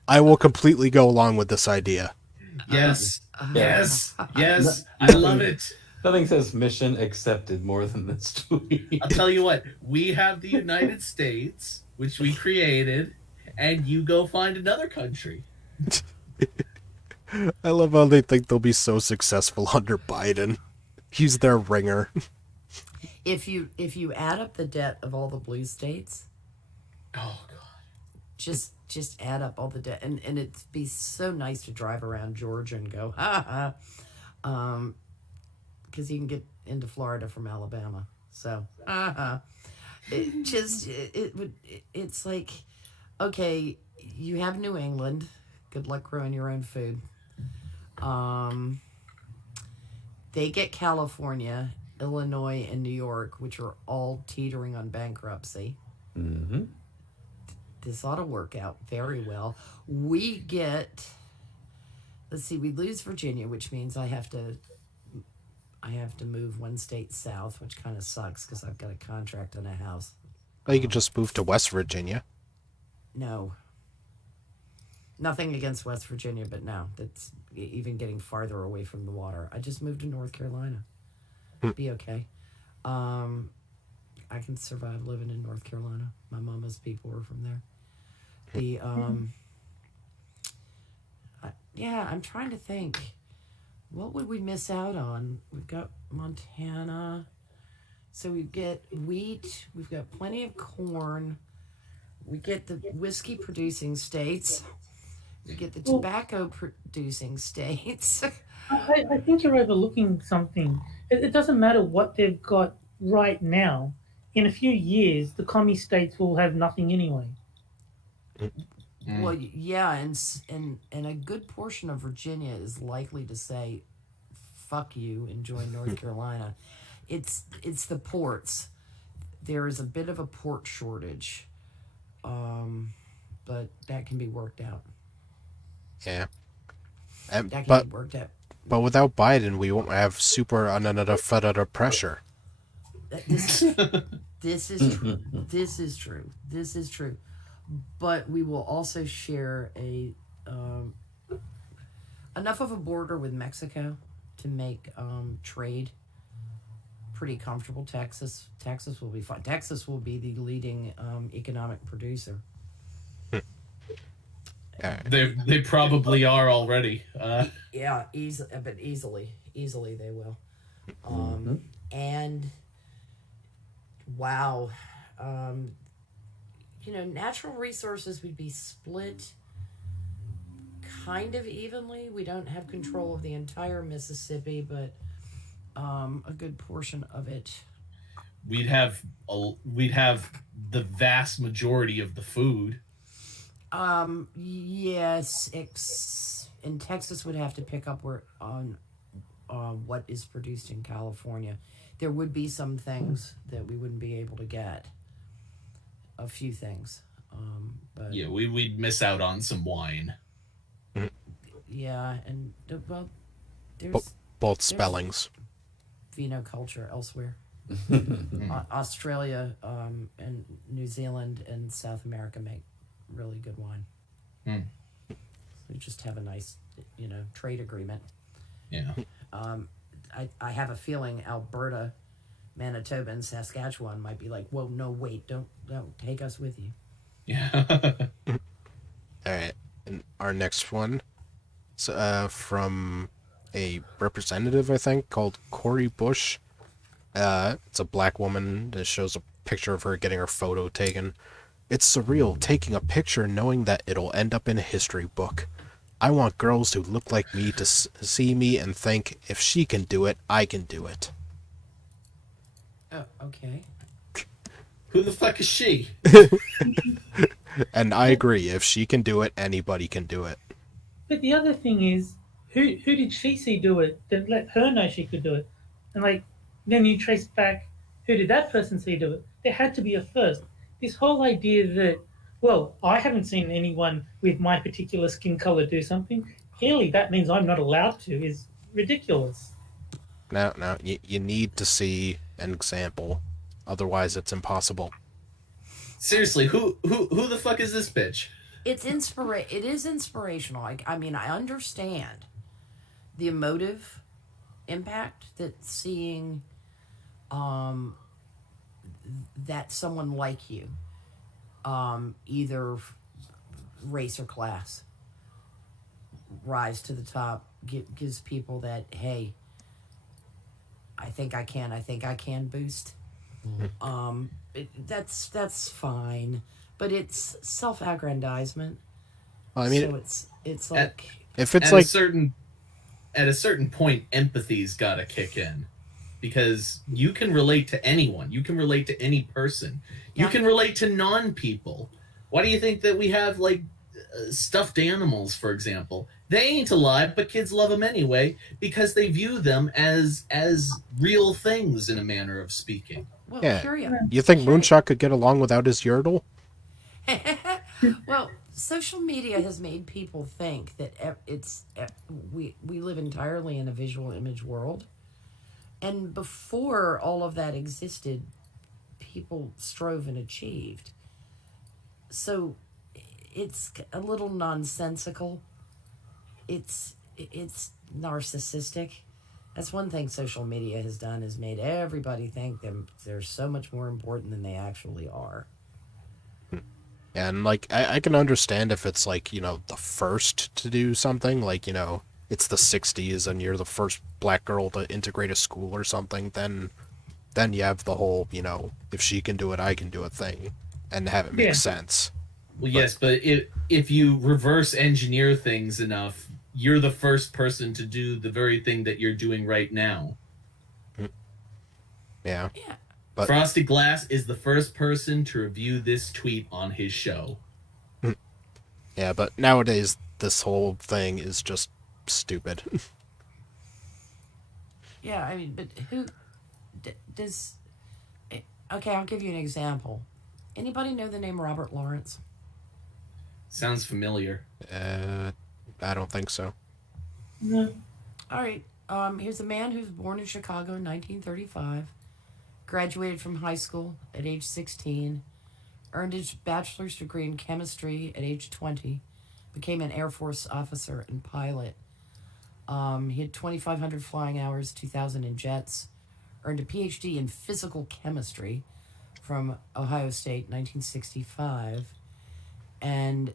I will completely go along with this idea. Yes. Yes. Yes. I love it. Nothing says mission accepted more than this tweet. I'll tell you what. We have the United States, which we created, and you go find another country. I love how they think they'll be so successful under Biden. He's their ringer. If you add up the debt of all the blue states, Oh God. just add up all the debt, and it'd be so nice to drive around Georgia and go ha ha, because you can get into Florida from Alabama. So it's like, okay, you have New England. Good luck growing your own food. They get California, Illinois, and New York, which are all teetering on bankruptcy. Mm-hmm. This ought to work out very well. We get, let's see, we lose Virginia, which means I have to move one state south, which kind of sucks because I've got a contract and a house. Well, you could just move to West Virginia. No. Nothing against West Virginia, but no, that's even getting farther away from the water. I just moved to North Carolina. Be okay. I can survive living in North Carolina. My mama's people were from there. Yeah, I'm trying to think. What would we miss out on? We've got Montana. So we get wheat. We've got plenty of corn. We get the whiskey producing states. We get the tobacco producing states. I think you're overlooking something. It doesn't matter what they've got right now. In a few years, the commie states will have nothing anyway. Well, yeah, and a good portion of Virginia is likely to say, "Fuck you," and join North Carolina. It's the ports. There is a bit of a port shortage, but that can be worked out. Yeah. That can be worked out. But without Biden, we won't have super under federal pressure. This is true. This is true. This is true. But we will also share enough of a border with Mexico to make trade pretty comfortable. Texas will be fine. Texas will be the leading economic producer. They probably are already. Yeah, but easily they will. And wow, natural resources would be split kind of evenly. We don't have control of the entire Mississippi, but a good portion of it. We'd have the vast majority of the food. Yes, and Texas would have to pick up on what is produced in California. There would be some things that we wouldn't be able to get. A few things, but yeah, we'd miss out on some wine. Yeah, and well, there's Both spellings. vino culture elsewhere. Australia and New Zealand and South America make really good wine. We just have a nice, trade agreement. Yeah. I have a feeling Alberta, Manitoba, and Saskatchewan might be like, whoa, no, wait, don't take us with you. Yeah. All right, and our next one, from a representative, I think, called Corey Bush. It's a black woman that shows a picture of her getting her photo taken. It's surreal taking a picture knowing that it'll end up in a history book. I want girls who look like me to see me and think, if she can do it, I can do it. Oh, okay. Who the fuck is she? And I agree, if she can do it, anybody can do it. But the other thing is, who did she see do it that let her know she could do it? And like, then you trace back, who did that person see do it? There had to be a first. This whole idea that, well, I haven't seen anyone with my particular skin color do something. Clearly, that means I'm not allowed to. Is ridiculous. Now, you need to see an example. Otherwise, it's impossible. Seriously, who the fuck is this bitch? It is inspirational. I mean, I understand the emotive impact that seeing that someone like you, either race or class, rise to the top, gives people that, hey, I think I can boost. That's fine, but it's self-aggrandizement. Well, I mean, so it's like, if it's At like, a certain point, empathy's got to kick in, because you can relate to anyone. You can relate to any person. You Yeah. can relate to non-people. Why do you think that we have like stuffed animals, for example? They ain't alive, but kids love them anyway because they view them as real things, in a manner of speaking. well, yeah, here you think Moonshot could get along without his Yordle? well, social media has made people think that we live entirely in a visual image world, and before all of that existed, people strove and achieved. So it's a little nonsensical. It's narcissistic. That's one thing social media has done, is made everybody think they're so much more important than they actually are. And, like, I can understand if it's, like, the first to do something, like, it's the 60s and you're the first black girl to integrate a school or something, then you have the whole, if she can do it, I can do it thing, and have it make Yeah. sense. Well, yes, but if you reverse engineer things enough, you're the first person to do the very thing that you're doing right now. Yeah. Yeah. But- Frosty Glass is the first person to review this tweet on his show. Yeah, but nowadays, this whole thing is just stupid. Yeah, I mean, but who does? Okay, I'll give you an example. Anybody know the name Robert Lawrence? Sounds familiar. I don't think so. No. All right. Here's a man who's born in Chicago in 1935, graduated from high school at age 16, earned his bachelor's degree in chemistry at age 20, became an Air Force officer and pilot. He had 2,500 flying hours, 2,000 in jets, earned a PhD in physical chemistry from Ohio State, 1965, and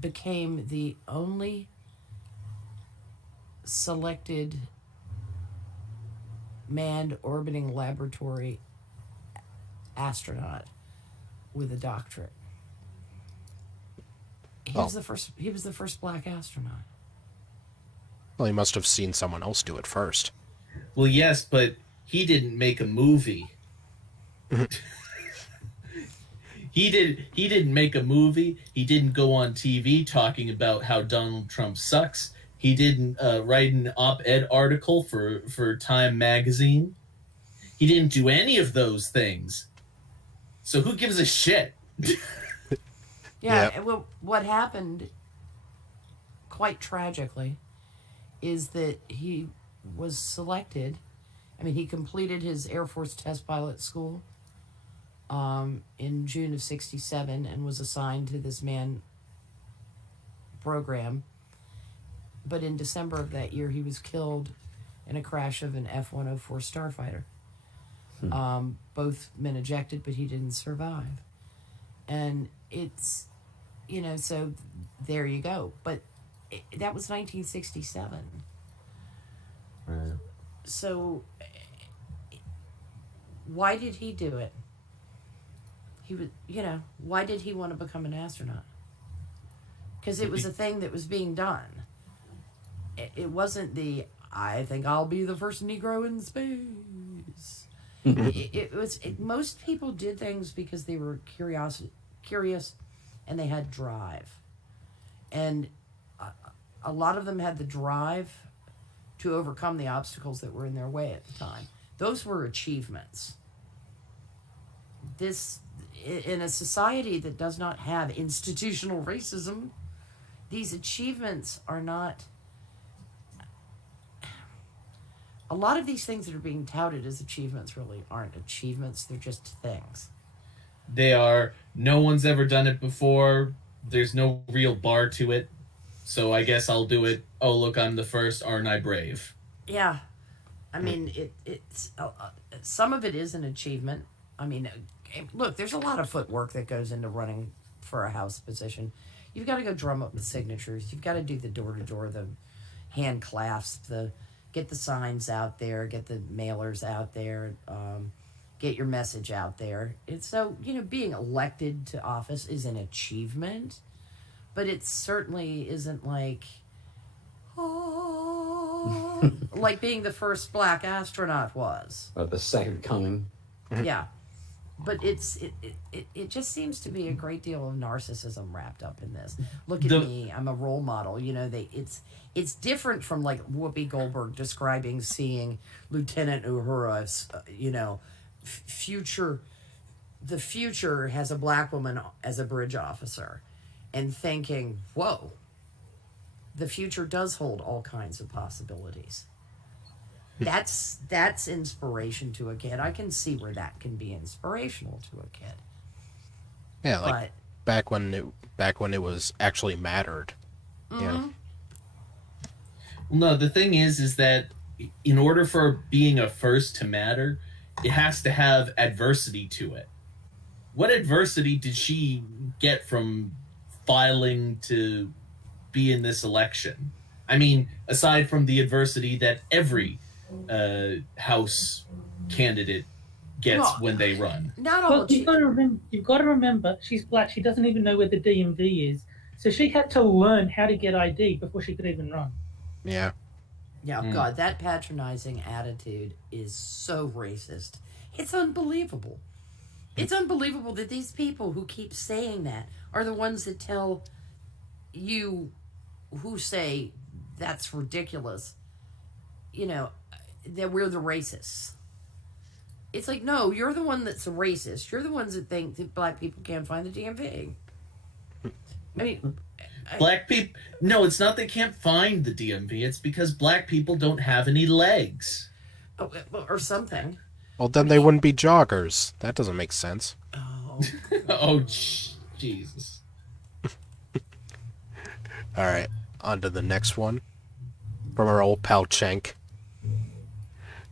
became the only selected manned orbiting laboratory astronaut with a doctorate. He was the first. He was the first black astronaut. Well, he must have seen someone else do it first. Well, yes, but he didn't make a movie. He didn't make a movie. He didn't go on TV talking about how Donald Trump sucks. He didn't write an op-ed article for Time magazine. He didn't do any of those things. So who gives a shit? Yeah. Yep. Well, what happened, quite tragically, is that he was selected. I mean, he completed his Air Force test pilot school in June of '67 and was assigned to this manned program. But in December of that year, he was killed in a crash of an F-104 starfighter. Both men ejected, but he didn't survive. And it's, so there you go. But that was 1967. Right. So Why did he do it? He was, why did he want to become an astronaut? Because it was a thing that was being done. It wasn't I think I'll be the first Negro in space. Most people did things because they were curious, and they had drive. And a lot of them had the drive to overcome the obstacles that were in their way at the time. Those were achievements. In a society that does not have institutional racism, these achievements are not... A lot of these things that are being touted as achievements really aren't achievements. They're just things. They are, no one's ever done it before. There's no real bar to it. So I guess I'll do it. Oh, look, I'm the first. Aren't I brave? Yeah. I mean, it's some of it is an achievement. I mean, look, there's a lot of footwork that goes into running for a House position. You've got to go drum up the signatures. You've got to do the door-to-door, the hand clasp, get the signs out there, get the mailers out there, get your message out there. It's so, being elected to office is an achievement, but it certainly isn't like, like being the first black astronaut was. Or the second coming. Yeah. But it just seems to be a great deal of narcissism wrapped up in this. Look at me, I'm a role model. It's different from like Whoopi Goldberg describing seeing Lieutenant Uhura's, the future has a black woman as a bridge officer, and thinking, whoa, the future does hold all kinds of possibilities. That's inspiration to a kid. I can see where that can be inspirational to a kid. Yeah, like back when it was actually mattered. Mm-hmm. Yeah. No, the thing is that in order for being a first to matter, it has to have adversity to it. What adversity did she get from filing to be in this election? I mean, aside from the adversity that every House candidate gets when they run. Not all. Well, you've got to remember, she's black. She doesn't even know where the DMV is, so she had to learn how to get ID before she could even run. Yeah. Yeah, God, that patronizing attitude is so racist. It's unbelievable. It's unbelievable that these people who keep saying that are the ones that tell you who say that's ridiculous, that we're the racists. It's like, no, you're the one that's a racist. You're the ones that think that black people can't find the DMV. I mean... Black people... No, it's not they can't find the DMV. It's because black people don't have any legs. Oh, or something. Well, then they wouldn't be joggers. That doesn't make sense. Oh. Oh, Jesus. All right, on to the next one. From our old pal Cenk.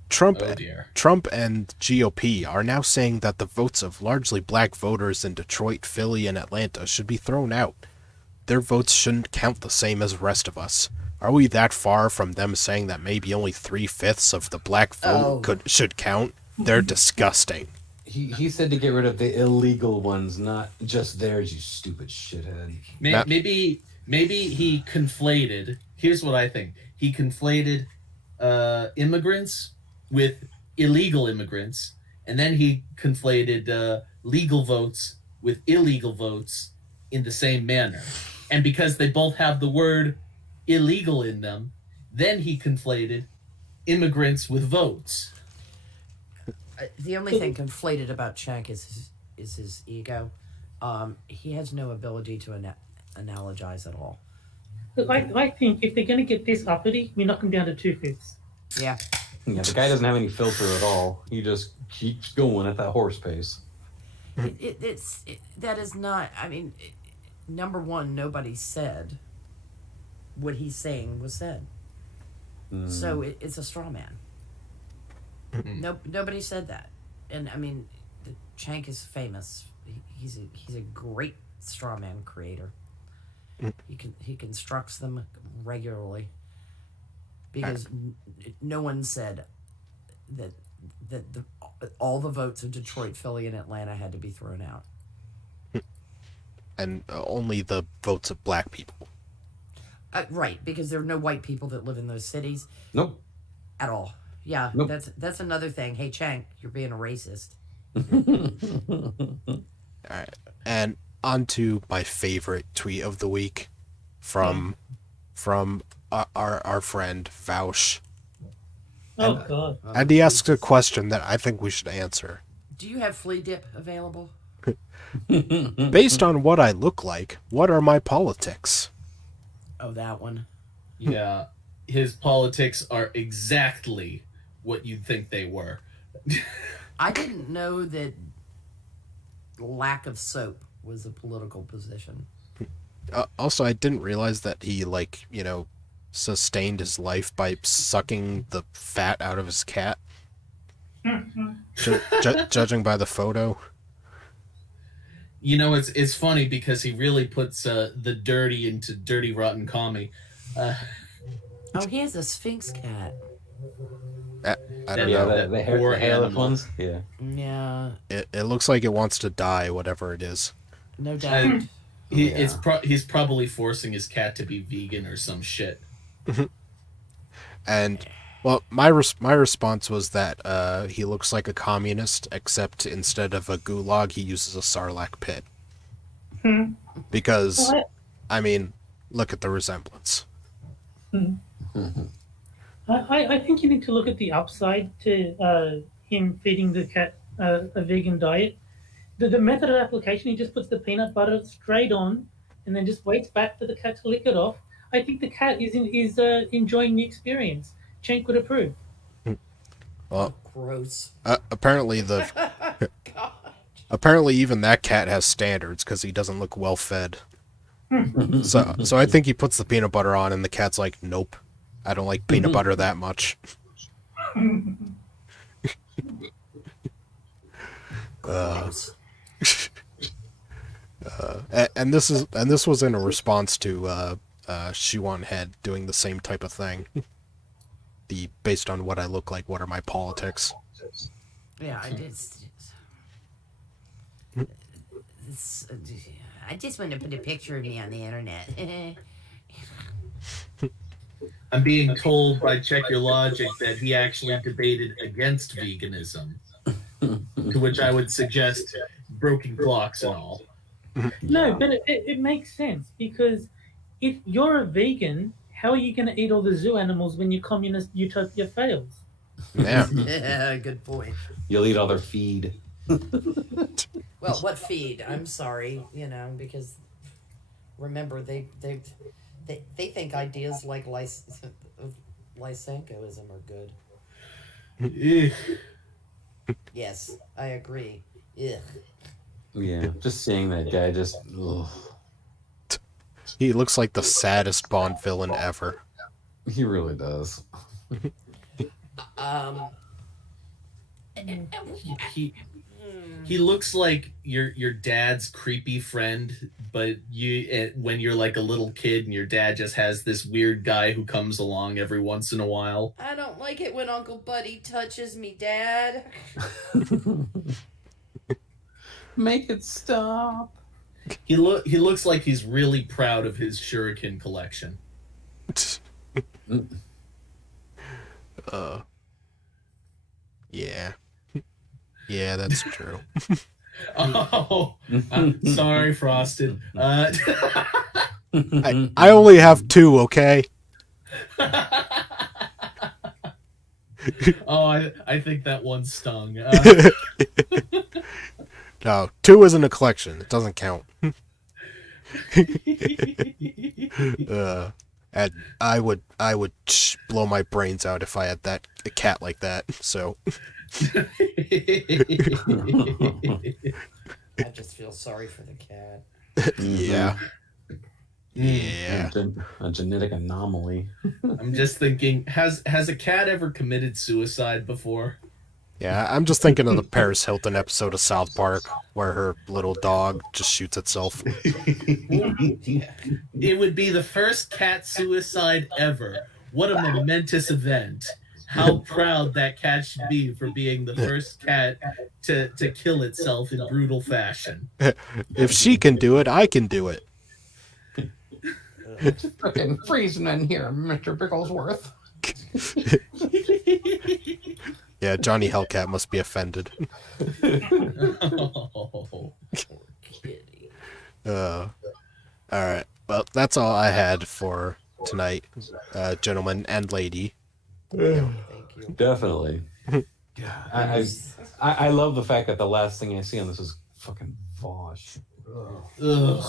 Trump and GOP are now saying that the votes of largely black voters in Detroit, Philly, and Atlanta should be thrown out. Their votes shouldn't count the same as the rest of us. Are we that far from them saying that maybe only 3/5 of the black vote should count? They're disgusting. He said to get rid of the illegal ones, not just theirs, you stupid shithead. Maybe he conflated. Here's what I think. He conflated immigrants with illegal immigrants, and then he conflated legal votes with illegal votes in the same manner. And because they both have the word illegal in them, then he conflated immigrants with votes. The only thing conflated about Cenk is his ego. He has no ability to analogize at all. Look, I think if they're going to get this uppity, we knock them down to 2/5. Yeah. Yeah, the guy doesn't have any filter at all. He just keeps going at that horse pace. That is not, I mean, number one, nobody said what he's saying was said. So it's a straw man. Nobody said that. And I mean, Cenk is famous. He's a great straw man creator. He constructs them regularly because no one said that all the votes of Detroit, Philly, and Atlanta had to be thrown out. And only the votes of black people. Right, because there are no white people that live in those cities Nope. at all. Yeah, Nope. that's another thing. Hey, Chang, you're being a racist. All right. And on to my favorite tweet of the week from our friend Vaush. Oh God. And he asks a question that I think we should answer. Do you have flea dip available? Based on what I look like, what are my politics? Oh, that one. Yeah, his politics are exactly what you'd think they were. I didn't know that lack of soap was a political position. Also, I didn't realize that he, sustained his life by sucking the fat out of his cat. Judging by the photo. You know, it's funny because he really puts the dirty into dirty rotten commie. Oh, he has a Sphinx cat. I don't Yeah, know. the Poor hairless animal. ones. Yeah. Yeah, It looks like it wants to die, whatever it is. no doubt. He's probably forcing his cat to be vegan or some shit. And, well, my response was that he looks like a communist, except instead of a gulag, he uses a sarlacc pit. Because, I mean, look at the resemblance. I think you need to look at the upside to him feeding the cat a vegan diet. The method of application, he just puts the peanut butter straight on and then just waits back for the cat to lick it off. I think the cat is enjoying the experience. Cenk would approve. Well, Gross. apparently God. apparently even that cat has standards because he doesn't look well fed. So I think he puts the peanut butter on and the cat's like, nope, I don't like peanut butter that much. Gross. And this was in a response to Shiwan Head doing the same type of thing. The based on what I look like, what are my politics? Yeah, I did. I just want to put a picture of me on the internet. I'm being told by Check Your Logic that he actually debated against veganism, to which I would suggest broken clocks and all. No, but it makes sense because if you're a vegan, how are you going to eat all the zoo animals when your communist utopia fails? Yeah. Yeah, good point. You'll eat all their feed. Well, what feed? I'm sorry, because remember they think ideas like Lysenkoism are good. Yes, I agree. Ugh. Yeah, just seeing that guy just. Ugh. He looks like the saddest Bond villain ever. He really does. He looks like your dad's creepy friend, but when you're like a little kid and your dad just has this weird guy who comes along every once in a while. I don't like it when Uncle Buddy touches me, Dad. Make it stop. He looks like he's really proud of his shuriken collection. Yeah. Yeah, that's true. Oh, I'm sorry, Frosted. I only have 2, okay? Oh, I think that one stung. No, 2 isn't a collection. It doesn't count. And I would blow my brains out if I had a cat like that. So I just feel sorry for the cat. yeah. Yeah. A genetic anomaly. I'm just thinking, has a cat ever committed suicide before? Yeah, I'm just thinking of the Paris Hilton episode of South Park where her little dog just shoots itself. It would be the first cat suicide ever. What a momentous event. how proud that cat should be for being the first cat to kill itself in brutal fashion. If she can do it, I can do it. It's freaking freezing in here, Mr. Bigglesworth. Yeah, Johnny Hellcat must be offended. Oh. Kitty. All right. Well, that's all I had for tonight, gentlemen and lady. Thank you. Definitely. I love the fact that the last thing I see on this is fucking Vosh. Ugh.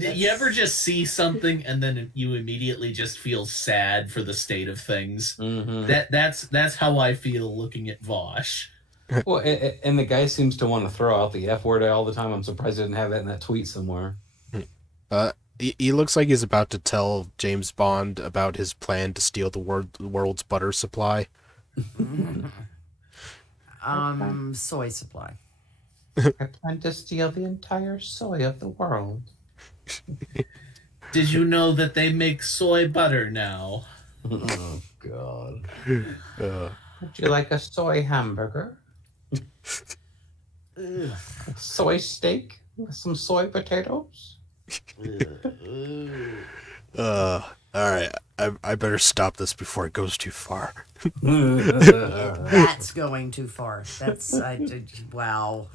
You ever just see something and then you immediately just feel sad for the state of things? Mm-hmm. That's how I feel looking at Vosh. Well, and the guy seems to want to throw out the F word all the time. I'm surprised he didn't have that in that tweet somewhere. He looks like he's about to tell James Bond about his plan to steal the world's butter supply. Soy supply. I plan to steal the entire soy of the world. Did you know that they make soy butter now? Oh, God. Uh, Would you like a soy hamburger? Soy steak with some soy potatoes? all right. I better stop this before it goes too far. That's going too far. Wow.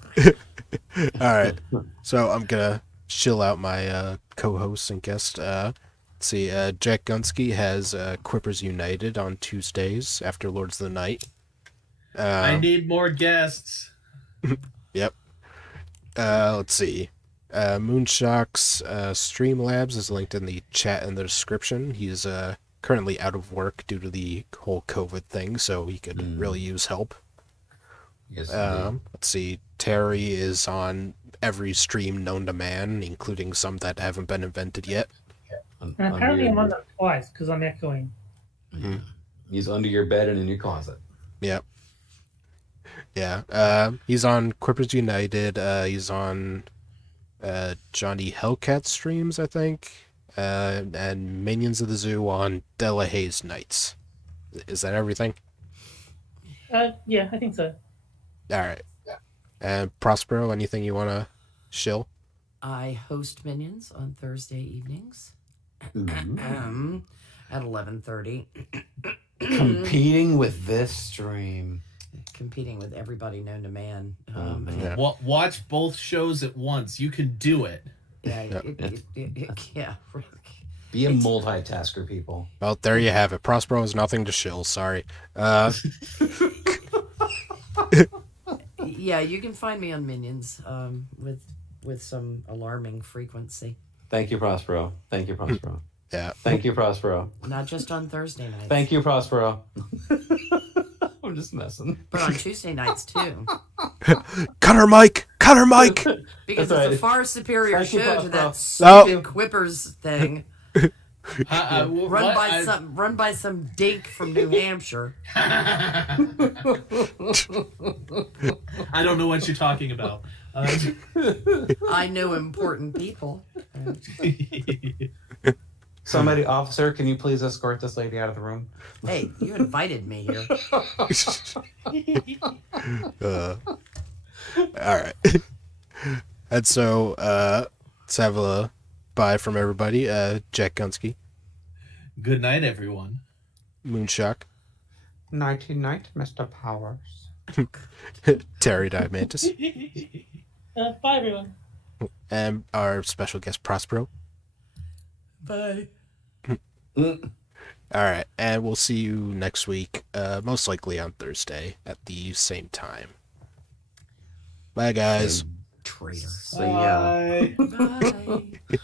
All right. So I'm gonna chill out my co-host and guest. Let's see. Jack Gunsky has Quippers United on Tuesdays after Lords of the Night. I need more guests. Yep. Let's see. Moonshock's Streamlabs is linked in the chat in the description. He's currently out of work due to the whole COVID thing, so he could really use help. Yes, Let's see. Terry is on every stream known to man, including some that haven't been invented yet. And apparently I'm on them twice because I'm echoing. He's under your bed and in your closet. Yep. Yeah. He's on Quippers United. He's on Johnny Hellcat streams, I think. And Minions of the Zoo on Della Hayes Nights. Is that everything? Yeah, I think so. All right. And Prospero, anything you want to shill? I host Minions on Thursday evenings at 11:30. Competing with this stream. Competing with everybody known to man. Yeah. Watch both shows at once. You can do it. Yeah. Yeah. Be a multitasker, people. Well, there you have it. Prospero has nothing to shill. Sorry. Yeah, you can find me on Minions with some alarming frequency. Thank you, Prospero. Thank you, Prospero. Yeah. Thank you, Prospero. Not just on Thursday nights. Thank you, Prospero. I'm just messing. But on Tuesday nights too. Cut her mic! Cut her mic! Because That's it's a right. far superior Thank you, show to that No. stupid Quippers thing. Run by some dink from New Hampshire. I don't know what you're talking about. I know important people. Somebody, officer, can you please escort this lady out of the room? Hey, you invited me here. All right. And so, let's have a bye from everybody. Jack Gunsky, Good night, everyone. Moonshock, Nighty night, Mr. Powers. Terry Diamantis, Bye, everyone. and our special guest Prospero. Bye. All right, and we'll see you next week, most likely on Thursday at the same time. Bye, guys. Traitors. See ya. Bye. Bye.